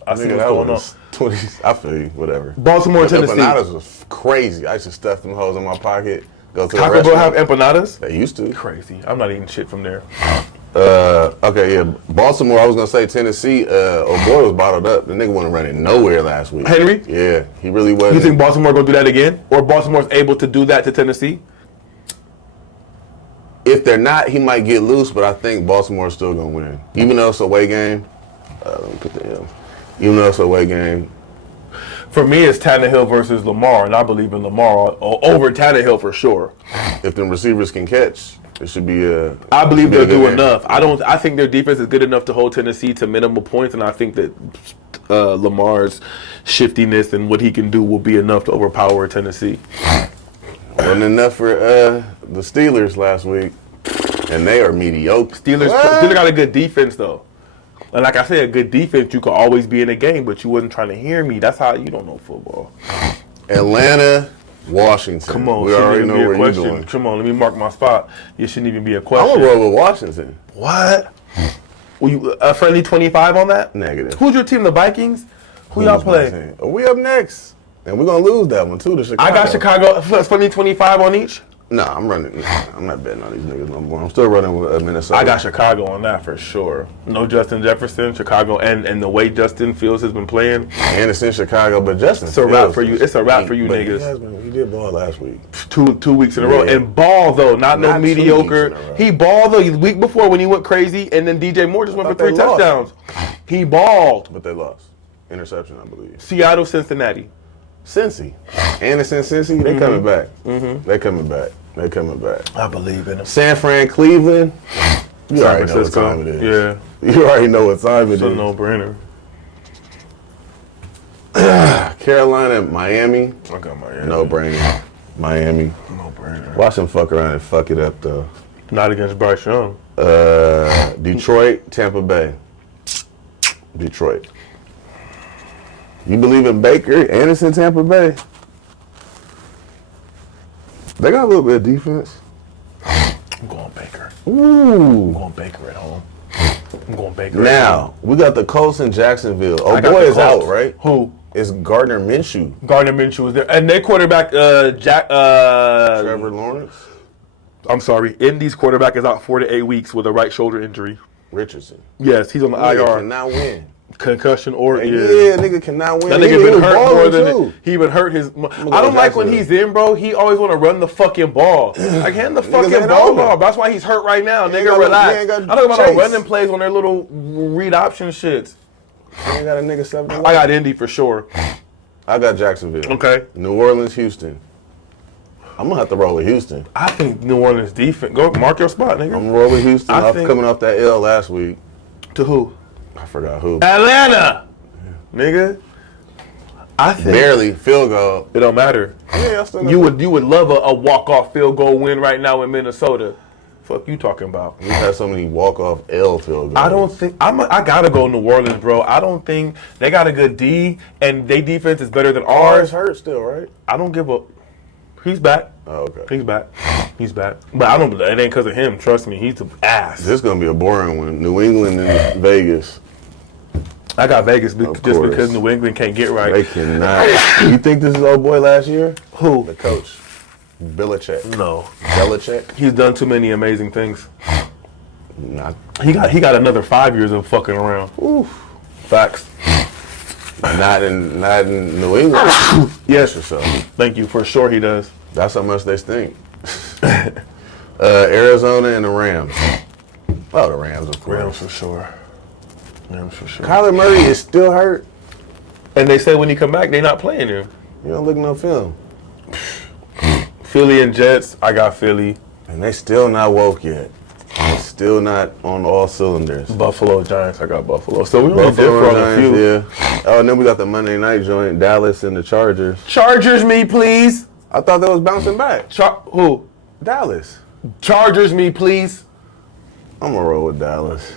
I see what's going on. 20, I feel you, whatever. Baltimore, Tennessee. Empanadas was crazy. I used to stuff them hoes in my pocket. Go to Taco Bell have empanadas? They used to. Crazy. I'm not eating shit from there. Okay, yeah. Baltimore, I was going to say Tennessee. Oh boy was bottled up. The nigga wasn't running nowhere last week. Henry? Yeah, he really wasn't. You think Baltimore going to do that again? Or Baltimore's able to do that to Tennessee? If they're not, he might get loose, but I think Baltimore's still going to win. Even though it's a away game. Let me put the M. Even though it's a away game. For me, it's Tannehill versus Lamar, and I believe in Lamar over Tannehill for sure. If them receivers can catch, it should be a. I believe they'll do enough. I think their defense is good enough to hold Tennessee to minimal points, and I think that Lamar's shiftiness and what he can do will be enough to overpower Tennessee. Wasn't enough for the Steelers last week, and they are mediocre. Steelers got a good defense though. And like I said, a good defense, you could always be in a game, but you wasn't trying to hear me. That's how you don't know football. Atlanta, Washington. Come on, we already know where you're going. Come on, let me mark my spot. It shouldn't even be a question. I'm gonna roll with Washington. What? Will you a friendly 25 on that? Negative. Who's your team? The Vikings? Who y'all play? We up next, and we're gonna lose that one too to Chicago. I got Chicago. Friendly 25 on each. Nah, I'm running. I'm not betting on these niggas no more. I'm still running with Minnesota. I got Chicago on that for sure. No Justin Jefferson, Chicago, and the way Justin Fields has been playing. And it's in Chicago, but Justin. It's a wrap for you. It's a wrap for you niggas. He did ball last week. Two weeks in a row, and ball though, not no mediocre. He balled though. The week before when he went crazy, and then DJ Moore just went for 3 touchdowns. He balled, but they lost. Interception, I believe. Seattle, Cincinnati. Cincy. And it's in Cincy. They coming back. They coming back. They coming back. I believe in them. San Fran, Cleveland. You already know what Francisco. time it is. Yeah. You already know what time it It's a is. no-brainer. Carolina, Miami. I got Miami. No brainer. Miami. No-brainer. Watch them fuck around and fuck it up though. Not against Bryce Young. Detroit, Tampa Bay. Detroit. You believe in Baker and it's in Tampa Bay? They got a little bit of defense. I'm going Baker. Ooh. I'm going Baker at home. I'm going Baker. Now, we got the Colts in Jacksonville. Oh, I got boy the is Colts. out, right? Who? It's Gardner Minshew. Gardner Minshew was there. And their quarterback, Trevor Lawrence. I'm sorry. Indy's quarterback is out 4 to 8 weeks with a right shoulder injury. Richardson. Yes, he's on the Nigga IR. cannot win. Concussion or Yeah, nigga cannot win. That nigga been hurt more than he been hurt his. I don't like when Jacksonville. he's in, bro. He always want to run the fucking ball. Like hand the fucking ain't ball over. off. That's why he's hurt right now. ain't Nigga, got- relax. he ain't got I'm talking about chase. running plays on their little read option shits. You ain't got a nigga 7 I got Indy for sure. I got Jacksonville. Okay. New Orleans, Houston. I'm gonna have to roll with Houston. I think New Orleans defense. Go mark your spot, nigga. I'm gonna roll with Houston. I I'm think- coming off that L last week. To who? I forgot who. Atlanta. Nigga. I think Barely field goal. it don't matter. Yeah, I still You would love a walk-off field goal win right now in Minnesota. Fuck you talking about? We've had so many walk-off L field goals. I don't think I gotta go New Orleans, bro. I don't think they got a good D and their defense is better than Ours ours. hurt still, right? I don't give a. He's back. Oh, okay. He's back. He's back. But I don't. It ain't because of him. Trust me. He's the ass. This is gonna be a boring one. New England and Vegas. I got Vegas just course. because New England can't get right. They cannot. You think this is old boy last year? Who? The coach. Belichick. No. Belichick. He's done too many amazing things. Not. He got another 5 years of fucking around. Oof. Facts. Not in New England. Yes. or so. Thank you. For sure he does. That's how much they stink. Arizona and the Rams. Oh, the Rams, of course. Rams for sure. Rams for sure. Kyler Murray is still hurt. And they say when he come back, they not playing him. You don't look no film. Philly and Jets, I got Philly. And they still not woke yet. They still not on all cylinders. Buffalo Giants, I got Buffalo. So we only Buffalo differ on a few. Giants, yeah. Oh, and then we got the Monday night joint, Dallas and the Chargers. Chargers me, please. I thought that was bouncing back. Who? Dallas. Chargers me, please. I'm gonna roll with Dallas.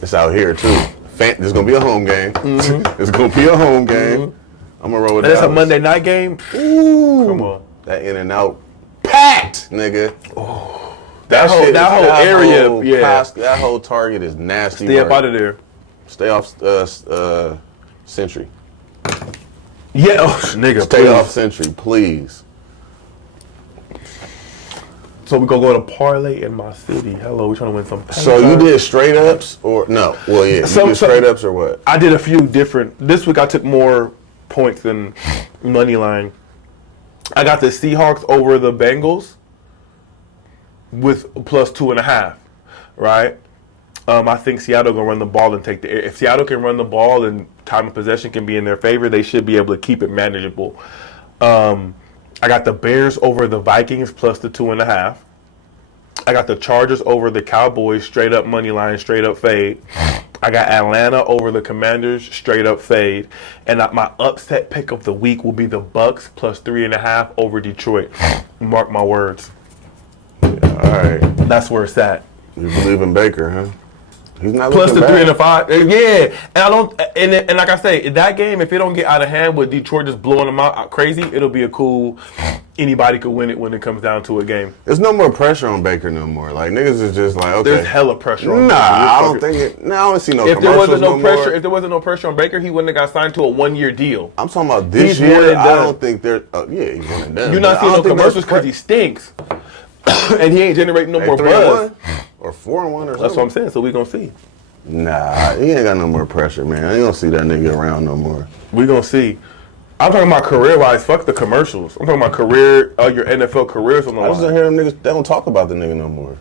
It's out here too. There's gonna be a home game. It's gonna be a home game. I'm gonna roll with And it's Dallas. a Monday night game. Ooh. Come on. That in and out packed, nigga. That whole area, yeah. That whole Target is nasty. Stay up work. out of there. Stay off Century. Yeah, nigga. Stay please. off Century, please. So we gonna go to parlay in my city. Hello, we trying to win some. So you did straight ups or no? Well, yeah. You did straight ups or what? I did a few different. This week I took more points than money line. I got the Seahawks over the Bengals with plus 2.5. Right. I think Seattle gonna run the ball and take the air. If Seattle can run the ball and time of possession can be in their favor, they should be able to keep it manageable. I got the Bears over the Vikings plus the 2.5. I got the Chargers over the Cowboys, straight up money line, straight up fade. I got Atlanta over the Commanders, straight up fade. And my upset pick of the week will be the Bucks plus 3.5 over Detroit. Mark my words. Yeah, all right. That's where it's at. You believe in Baker, huh? He's not Plus the looking 3 and bad. the 5. Yeah. And I don't and like I say, that game, if it don't get out of hand with Detroit just blowing them out crazy, it'll be a cool anybody could win it when it comes down to a game. There's no more pressure on Baker no more. Like niggas is just like, okay. There's hella pressure on Nah, Baker. I don't think it. No, I don't see no If there commercials wasn't no pressure, more. if there wasn't no pressure on Baker, he wouldn't have got signed to a 1-year deal. I'm talking about this He's one year. and I done. don't think there. Yeah, he's one and done. You're but not I seeing no don't think commercials there's because he stinks, and he ain't generating no more 3-1 buzz. or 4-1 or something. That's what I'm saying. So we gonna see. Nah, he ain't got no more pressure, man. I ain't gonna see that nigga around no more. We gonna see. I'm talking about career-wise. Fuck the commercials. I'm talking about career, your NFL careers on the I just don't line. hear them niggas. They don't talk about the nigga no more.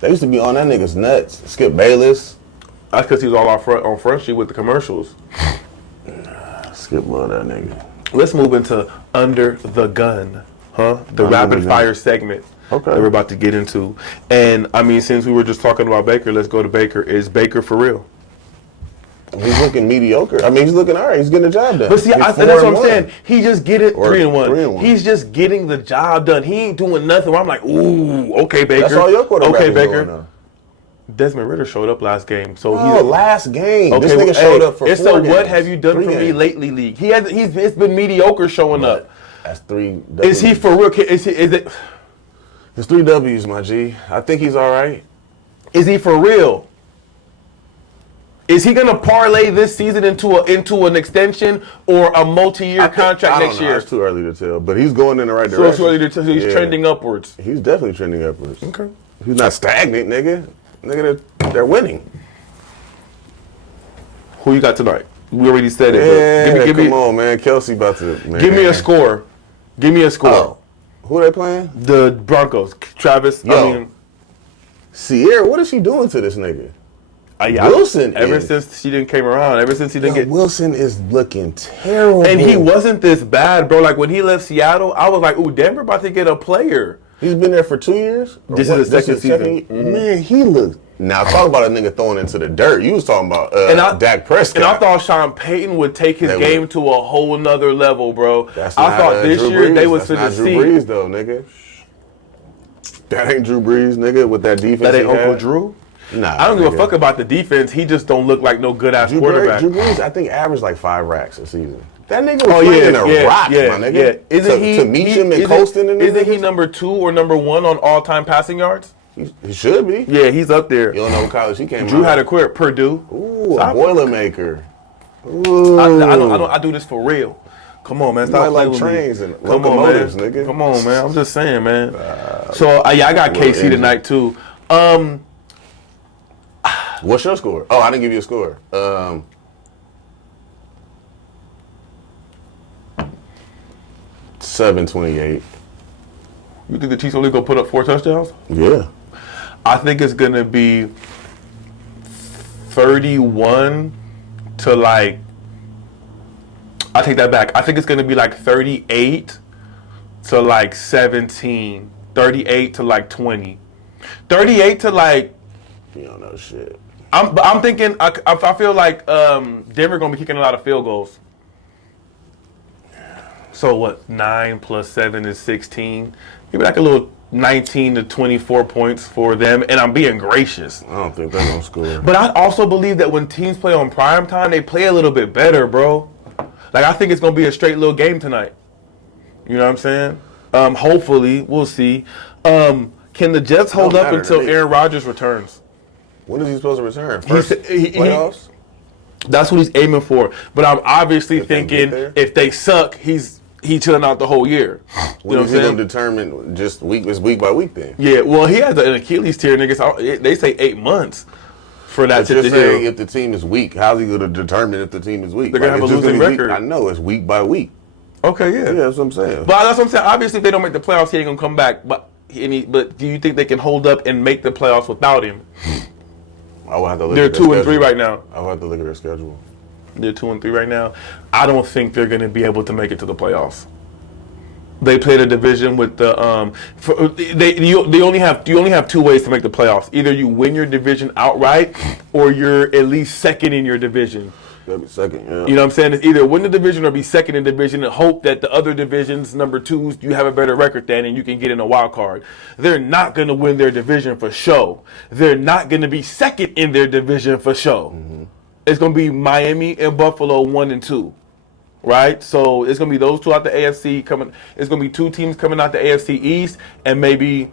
They used to be on that nigga's nuts. Skip Bayless. That's because he's all on front street with the commercials. Skip love that nigga. Let's move into under the gun. The rapid fire segment that we're about to get into. And, I mean, since we were just talking about Baker, let's go to Baker. Is Baker for real? He's looking mediocre. I mean, he's looking all right. He's getting the job done. But see, that's what I'm saying. He just get it 3-1. 3-1. He's just getting the job done. He ain't doing nothing where I'm like, ooh, okay, Baker. That's all your quarterback is Baker. doing now. Desmond Ridder showed up last game. So last game. Okay, this nigga showed up for 4 so games. What have you done for me lately, league? It's been mediocre showing up. That's 3 W's. Is he for real? Is it? It's 3 W's, my G. I think he's all right. Is he for real? Is he going to parlay this season into an extension or a multi-year contract next year? It's too early to tell, but he's going in the right direction. So it's too early to tell. He's trending upwards. He's definitely trending upwards. Okay. He's not stagnant, nigga. Nigga, they're winning. Who you got tonight? We already said it. Yeah, come on, man. Kelsey about to. Man. Give me a score. Give me a score. Oh. Who they playing? The Broncos. Travis. Sierra, what is she doing to this nigga? Wilson. Ever since she didn't came around. Ever since he didn't get. Wilson is looking terrible. And he wasn't this bad, bro. Like when he left Seattle, I was like, ooh, Denver about to get a player. He's been there for 2 years. This is the second season. Man, he looks. Now talk about a nigga throwing into the dirt. You was talking about Dak Prescott. And I thought Sean Payton would take his game to a whole nother level, bro. I thought this Drew year Brees. they was That's finna not Drew Brees though, nigga. That ain't Drew Brees, nigga. With that defense, that ain't Uncle Drew. Nah, I don't give a fuck about the defense. He just don't look like no good ass quarterback. Drew Brees, I think averaged like 5 racks a season. That nigga was playing a rock, my nigga. Isn't he to meet him and coasting in Isn't he number 2 or number 1 on all-time passing yards? He should be. Yeah, he's up there. You don't know what college he came Drew had a career Purdue. Ooh, a Boilermaker. Ooh. I do this for real. Come on, man. Stop like trains and locomotives, nigga. Come on, man. I'm just saying, man. I got KC tonight too. What's your score? Oh, I didn't give you a score. 7-28. You think the Chiefs only gonna put up 4 touchdowns? Yeah. I think it's gonna be 31 to like. I take that back. I think it's gonna be like 38 to like 17. 38 to like 20. 38 to like. You don't know shit. I'm thinking. I feel like Denver gonna be kicking a lot of field goals. So what? 9 plus 7 is 16. Maybe like a little 19 to 24 points for them, and I'm being gracious. I don't think they're gonna score. But I also believe that when teams play on prime time, they play a little bit better, bro. Like I think it's gonna be a straight little game tonight. You know what I'm saying? Hopefully, we'll see. Can the Jets hold up until Aaron Rodgers returns? When is he supposed to return? First playoffs? That's what he's aiming for. But I'm obviously thinking if they suck, he's chilling out the whole year. When is he going to determine just week by week then? Yeah, well, he has an Achilles tear, niggas. So they say 8 months for that. But you're saying if the team is weak, how's he going to determine if the team is weak? They're going to have a losing record. I know, it's week by week. Okay, yeah. Yeah, that's what I'm saying. But that's what I'm saying. Obviously, if they don't make the playoffs, he ain't going to come back. But do you think they can hold up and make the playoffs without him? I will have to look They're at their 2 and 3 right now. I'll have to look at their schedule. They're 2 and 3 right now. I don't think they're going to be able to make it to the playoffs. They played a division with the you only have 2 ways to make the playoffs. Either you win your division outright, or you're at least second in your division. Gotta be second, yeah. You know what I'm saying? It's either win the division or be second in division and hope that the other divisions, number 2s, you have a better record than and you can get in a wild card. They're not going to win their division for show. They're not going to be second in their division for show. Mm-hmm. It's going to be Miami and Buffalo 1 and 2. Right? So it's going to be those 2 out the AFC coming. It's going to be 2 teams coming out the AFC East and maybe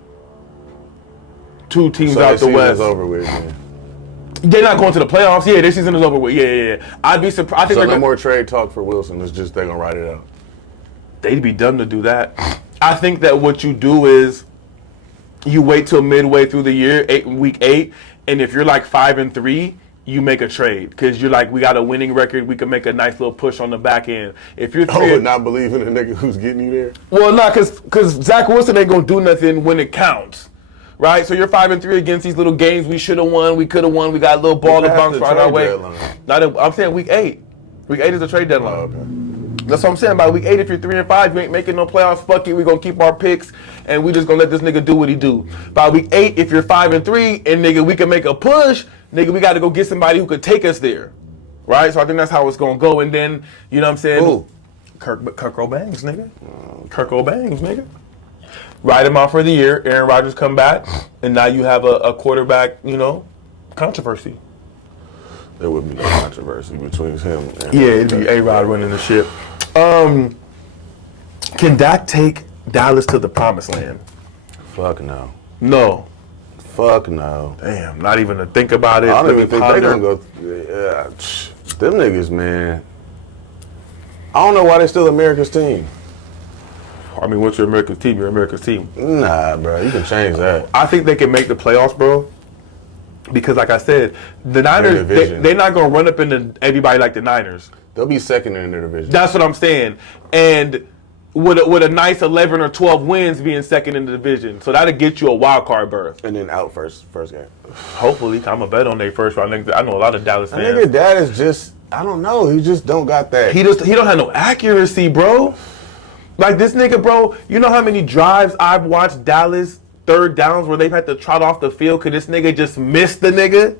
2 teams out the West. Over with, man. They're not going to the playoffs. Yeah, their season is over with. Yeah. I'd be surprised. So no more trade talk for Wilson. It's just they're going to write it out. They'd be dumb to do that. I think that what you do is you wait till midway through the year, week 8, and if you're like 5 and 3, you make a trade because you're like, we got a winning record. We can make a nice little push on the back end. If you're not believing the nigga who's getting you there. Well, not because Zach Wilson ain't gonna do nothing when it counts. Right, so you're 5 and 3 against these little games. We should have won. We could have won. We got a little ball to bounce right our way. I'm saying week 8. Week 8 is the trade deadline. That's what I'm saying. By week 8, if you're 3-5, you ain't making no playoffs. Fuck it, we gonna keep our picks, and we just gonna let this nigga do what he do. By week 8, if you're 5-3, and nigga, we can make a push. Nigga, we got to go get somebody who could take us there, right? So I think that's how it's gonna go. And then, you know what I'm saying? Ooh. Kirk O'Bangs, nigga. Kirk O'Bangs, nigga. Ride him out for the year. Aaron Rodgers come back, and now you have a quarterback, you know, controversy. There would be no controversy between him and it'd be A-Rod running the ship. Can Dak take Dallas to the promised land? Fuck no. No. Fuck no. Damn, not even to think about it. I don't even think they're gonna go. Yeah, them niggas, man. I don't know why they're still America's team. I mean, what's your America's team? Your America's team. Nah, bro, you can change that. I think they can make the playoffs, bro. Because, like I said, the Niners, they're not going to run up into everybody like the Niners. They'll be second in their division. That's what I'm saying. And with a nice 11 or 12 wins being second in the division. So that'll get you a wild card berth. And then out first game. Hopefully. I'm going to bet on their first round. I know a lot of Dallas fans. I think that is just, I don't know. He just don't got that. He don't have no accuracy, bro. Like this nigga, bro, you know how many drives I've watched Dallas third downs where they've had to trot off the field because this nigga just missed the nigga?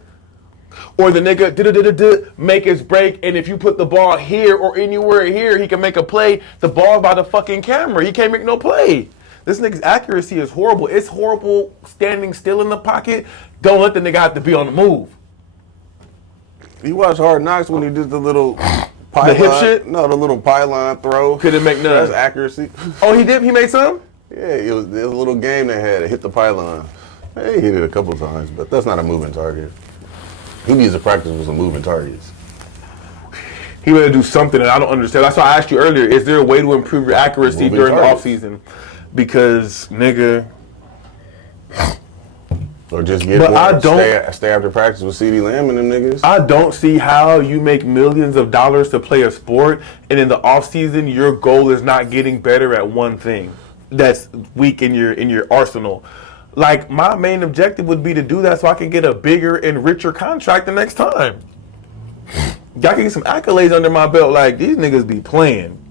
Or the nigga make his break, and if you put the ball here or anywhere here, he can make a play. The ball's by the fucking camera. He can't make no play. This nigga's accuracy is horrible. It's horrible standing still in the pocket. Don't let the nigga have to be on the move. You watch Hard Knocks when he did the little pylon. The hip shit? No, the little pylon throw. Couldn't make none. That's accuracy. Oh, he did? He made some? Yeah, it was a little game they had. It hit the pylon. He hit it a couple times, but that's not a moving target. He needs to practice with some moving targets. He better do something that I don't understand. That's why I asked you earlier, is there a way to improve your accuracy during the offseason? Because, nigga. Or just get stay after practice with CD Lamb and them niggas. I don't see how you make millions of dollars to play a sport, and in the offseason, your goal is not getting better at one thing that's weak in your arsenal. Like, my main objective would be to do that so I can get a bigger and richer contract the next time. Y'all can get some accolades under my belt. Like, these niggas be playing.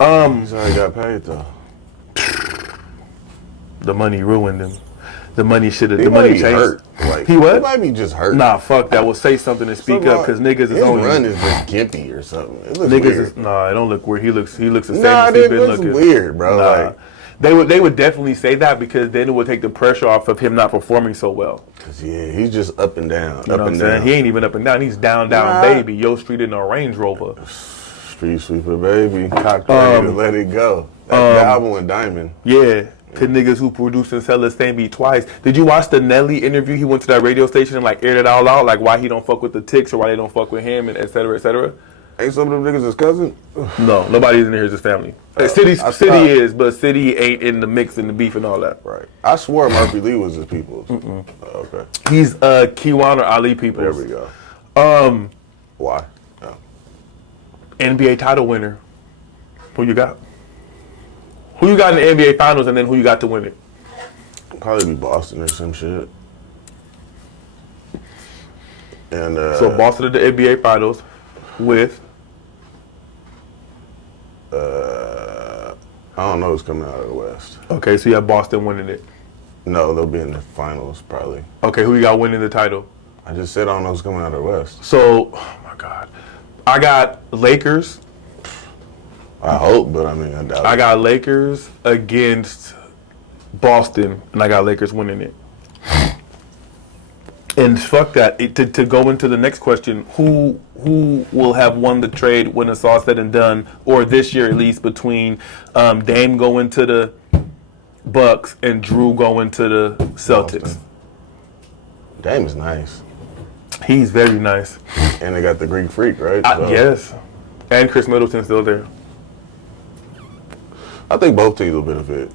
He's already got paid, though. The money ruined him. The money should have. The money changed. Hurt. Like, he what? He might be just hurt. Nah, fuck that. Will say something to speak up because niggas is only. His run is just gimpy or something. It looks niggas weird. It don't look weird. He looks the same nah, as he's been looks looking. Weird, bro. Nah. Like, they would definitely say that because then it would take the pressure off of him not performing so well. Yeah, he's just up and down. You know what I'm saying? He ain't even up and down. He's down, baby. Yo Street in a Range Rover. Street sweeper, baby. Cocked ready to let it go. That's the album with Diamond. Yeah. To niggas who produce and sell the same beat twice. Did you watch the Nelly interview? He went to that radio station and aired it all out, like why he don't fuck with the Ticks or why they don't fuck with him, and et cetera, et cetera. Ain't some of them niggas his cousin? No, nobody in here is his family. City is, but City ain't in the mix and the beef and all that. Right. I swore Murphy Lee was his people's. Okay. He's Kiwan or Ali people's. There we go. Why? No. NBA title winner. Who you got? Who you got in the NBA Finals, and then who you got to win it? Probably be Boston or some shit. And so Boston at the NBA Finals with. I don't know who's coming out of the West. Okay, so you have Boston winning it. No, they'll be in the finals probably. Okay, who you got winning the title? I just said I don't know who's coming out of the West. So, oh my God, I got Lakers. I hope, but I mean, I doubt it. I got Lakers against Boston, and I got Lakers winning it. And fuck that. To go into the next question, who will have won the trade when it's all said and done, or this year at least, between Dame going to the Bucks and Drew going to the Celtics? Boston. Dame is nice. He's very nice. And they got the Greek Freak, right? Yes. And Chris Middleton's still there. I think both teams will benefit.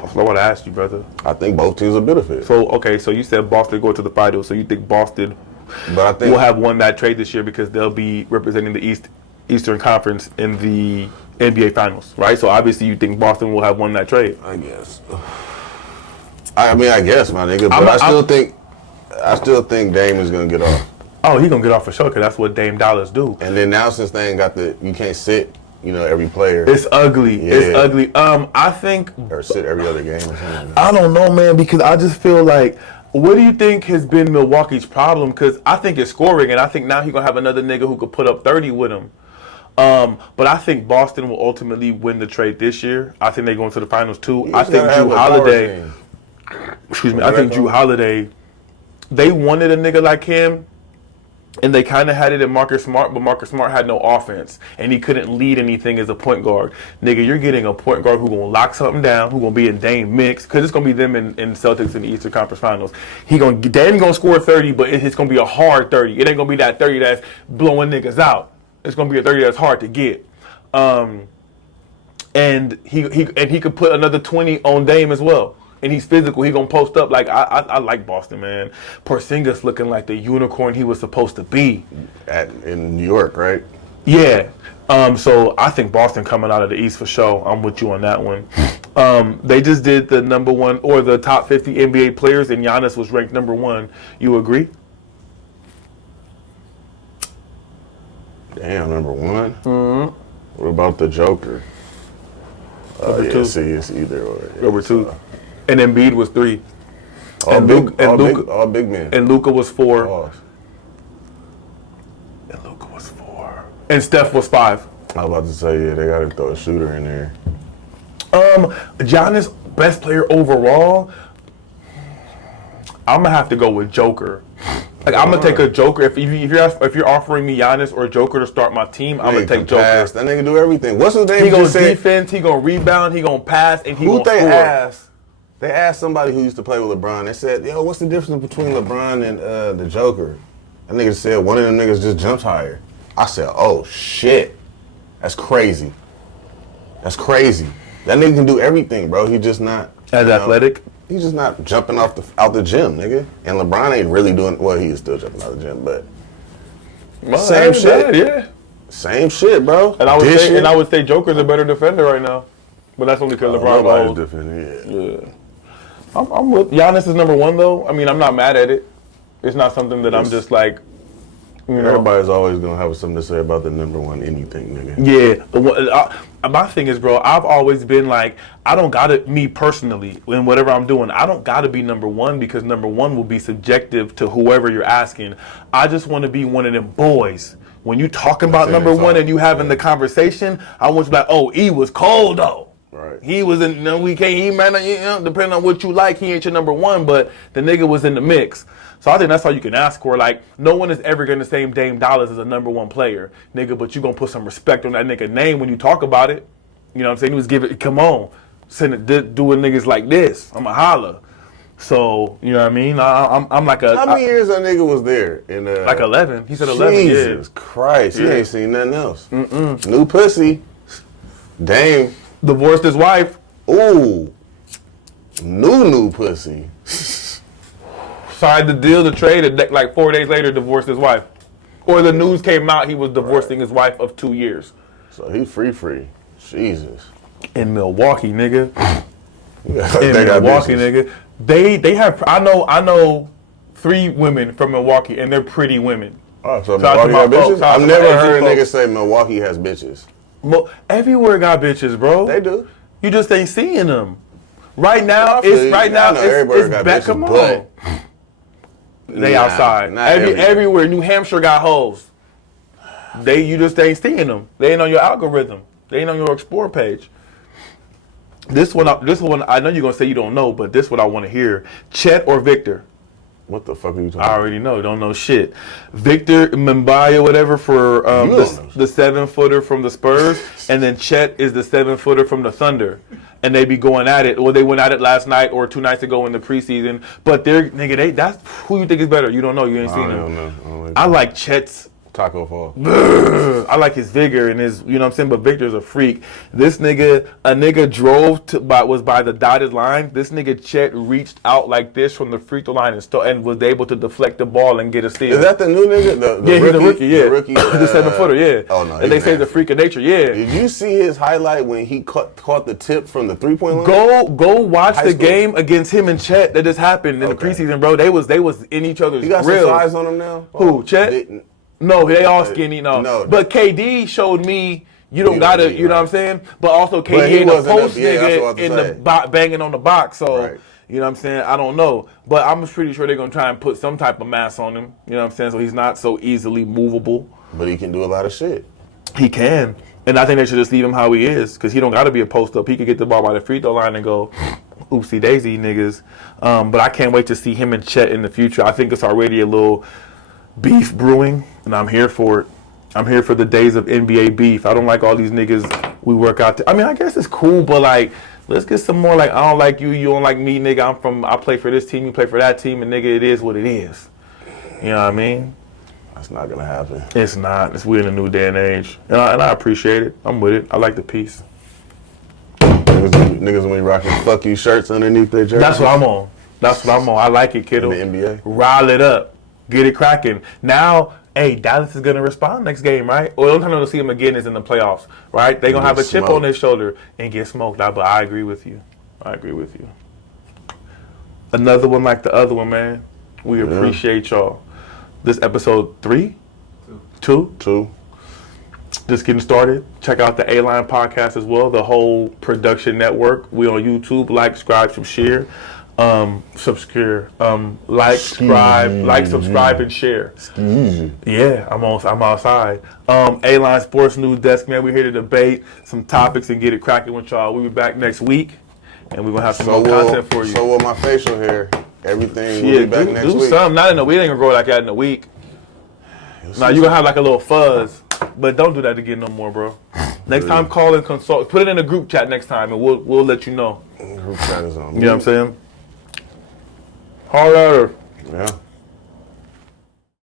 That's not what I asked you, brother. I think both teams will benefit. So, okay, so you said Boston go to the finals, so you think Boston will have won that trade this year because they'll be representing the Eastern Conference in the NBA Finals, right? So obviously you think Boston will have won that trade. I guess. I guess, my nigga, but I still think Dame is gonna get off. Oh, he gonna get off for sure because that's what Dame Dollars do. And then now since they ain't got you can't sit, every player. It's ugly. Yeah. It's ugly. I think or sit every other game or something. I don't know, man, because I just feel like. What do you think has been Milwaukee's problem? Because I think it's scoring, and I think now he's gonna have another nigga who could put up 30 with him. But I think Boston will ultimately win the trade this year. I think they go into the finals too. I think Drew Holiday. Excuse me. I think Drew Holiday. They wanted a nigga like him, and they kind of had it in Marcus Smart, but Marcus Smart had no offense, and he couldn't lead anything as a point guard. Nigga, you're getting a point guard who's going to lock something down, who's going to be in Dame mix, because it's going to be them in Celtics in the Eastern Conference Finals. Dame going to score 30, but it's going to be a hard 30. It ain't going to be that 30 that's blowing niggas out. It's going to be a 30 that's hard to get. And he could put another 20 on Dame as well. And he's physical. He gonna post up. Like I like Boston, man. Porzingis looking like the unicorn he was supposed to be. In New York, right? Yeah. So I think Boston coming out of the East for sure. I'm with you on that one. They just did the number one or the top 50 NBA players, and Giannis was ranked number 1. You agree? Damn, number 1. Mm-hmm. What about the Joker? Number 2. See, it's either or. Yeah, number 2. And Embiid was 3. All big men. And Luka was 4. Pause. And Luka was 4. And Steph was 5. I was about to say, yeah, they got to throw a shooter in there. Giannis, best player overall. I'm gonna have to go with Joker. Like I'm gonna take a Joker. If you're offering me Giannis or Joker to start my team, I'm gonna take Joker. Pass. That nigga do everything. What's his name? He gonna defense. He gonna rebound. He gonna pass, and he gonna score. They asked somebody who used to play with LeBron. They said, "Yo, what's the difference between LeBron and the Joker?" That nigga said one of them niggas just jumps higher. I said, "Oh shit, that's crazy. That's crazy. That nigga can do everything, bro. He just not as athletic. He's just not jumping out the gym, nigga. And LeBron ain't really doing well. He is still jumping out the gym, but same shit. Yeah, same shit, bro. And I would say Joker's a better defender right now, but that's only because LeBron nobody's defending. Yeah. I'm with Giannis is number 1 though. I mean, I'm not mad at it. It's not something that I'm just like. Everybody's always gonna have something to say about the number 1 anything, nigga. Yeah, my thing is, bro, I've always been like, I don't gotta, me personally, in whatever I'm doing, I don't gotta be number 1 because number 1 will be subjective to whoever you're asking. I just want to be one of them boys. When you talking about number 1 and you having the conversation, I want you to be like, oh, he was cold though. Right. He was in. We can't. He might not. Depending on what you like, he ain't your number 1. But the nigga was in the mix. So I think that's all you can ask for. Like, no one is ever going to say Dame Dollars as a number 1 player, nigga. But you gonna put some respect on that nigga name when you talk about it. You know what I'm saying? He was giving. Come on, doing niggas like this. I'm a holla. So you know what I mean? I'm like a. How many years that nigga was there? Like 11. He said 11 years. Jesus Christ, he ain't seen nothing else. New pussy. Dame. Divorced his wife. Ooh. New pussy. Signed the deal to trade, and like 4 days later divorced his wife. Or the news came out he was divorcing his wife of 2 years. So he free. Jesus. In Milwaukee, nigga. In Milwaukee, nigga. They have I know 3 women from Milwaukee and they're pretty women. Oh, so Milwaukee got bitches? I've never heard a nigga say Milwaukee has bitches. Everywhere got bitches, bro. They do. You just ain't seeing them. Right now, it's back. Come on. They outside. Everywhere. New Hampshire got hoes. You just ain't seeing them. They ain't on your algorithm. They ain't on your explore page. This one, I know you're gonna say you don't know, but this what I want to hear. Chet or Victor? What the fuck are you talking about? I already know. Don't know shit. Victor Mbaya, whatever, for the 7-footer from the Spurs, and then Chet is the 7-footer from the Thunder, and they be going at it. Well, they went at it last night or 2 nights ago in the preseason. But that's who you think is better. You don't know. You ain't seen them. I don't know. I like Chet's Taco Fall. I like his vigor and his, you know what I'm saying? But Victor's a freak. This nigga, a nigga drove was by the dotted line. This nigga Chet reached out like this from the free throw line and was able to deflect the ball and get a steal. Is that the new nigga? The yeah, rookie, he's a rookie, yeah. The rookie, the 7-footer, yeah. Oh, no. And they say the freak of nature, yeah. Did you see his highlight when he caught the tip from the 3-point line? Go watch High the school. game against him and Chet that just happened in the preseason, bro. They was in each other's You got grills. some size on him now? Who, Chet? No, they all skinny. No. But KD showed me you don't gotta. You know what I'm saying? But also KD ain't a post nigga in the banging on the box. So you know what I'm saying? I don't know, but I'm pretty sure they're gonna try and put some type of mass on him. You know what I'm saying? So he's not so easily movable. But he can do a lot of shit. He can, and I think they should just leave him how he is because he don't got to be a post up. He could get the ball by the free throw line and go, oopsie daisy, niggas. But I can't wait to see him and Chet in the future. I think it's already a little beef brewing, and I'm here for it. I'm here for the days of NBA beef. I don't like all these niggas we work out. I mean, I guess it's cool, but like, let's get some more like, I don't like you, you don't like me, nigga. I play for this team, you play for that team, and nigga, it is what it is. You know what I mean? That's not gonna happen. It's not. We're in a new day and age, and I appreciate it. I'm with it. I like the peace. Niggas when you rocking fuck you shirts underneath their jerseys. That's what I'm on. I like it, Kittle. In the NBA. Rile it up. Get it cracking. Now, hey, Dallas is going to respond next game, right? Or the only time they'll see him again is in the playoffs, right? They're going to have a chip on their shoulder and get smoked. But I agree with you. Another one like the other one, man. We appreciate y'all. This episode 3? 2? Just getting started. Check out the A-Line podcast as well, the whole production network. We on YouTube. Like, subscribe, share. Subscribe, subscribe, and share. Yeah, I'm outside. A-Line Sports News Desk, man. We're here to debate some topics and get it cracking with y'all. We'll be back next week, and we're gonna have some more content for you. So with my facial hair, everything will be back next week. Do something. Not in a week. It ain't gonna grow like that in a week. Now you gonna have like a little fuzz, but don't do that again no more, bro. Next time, call and consult. Put it in a group chat next time, and we'll let you know. Group chat is on. You know what I'm saying? Holler at her. Yeah.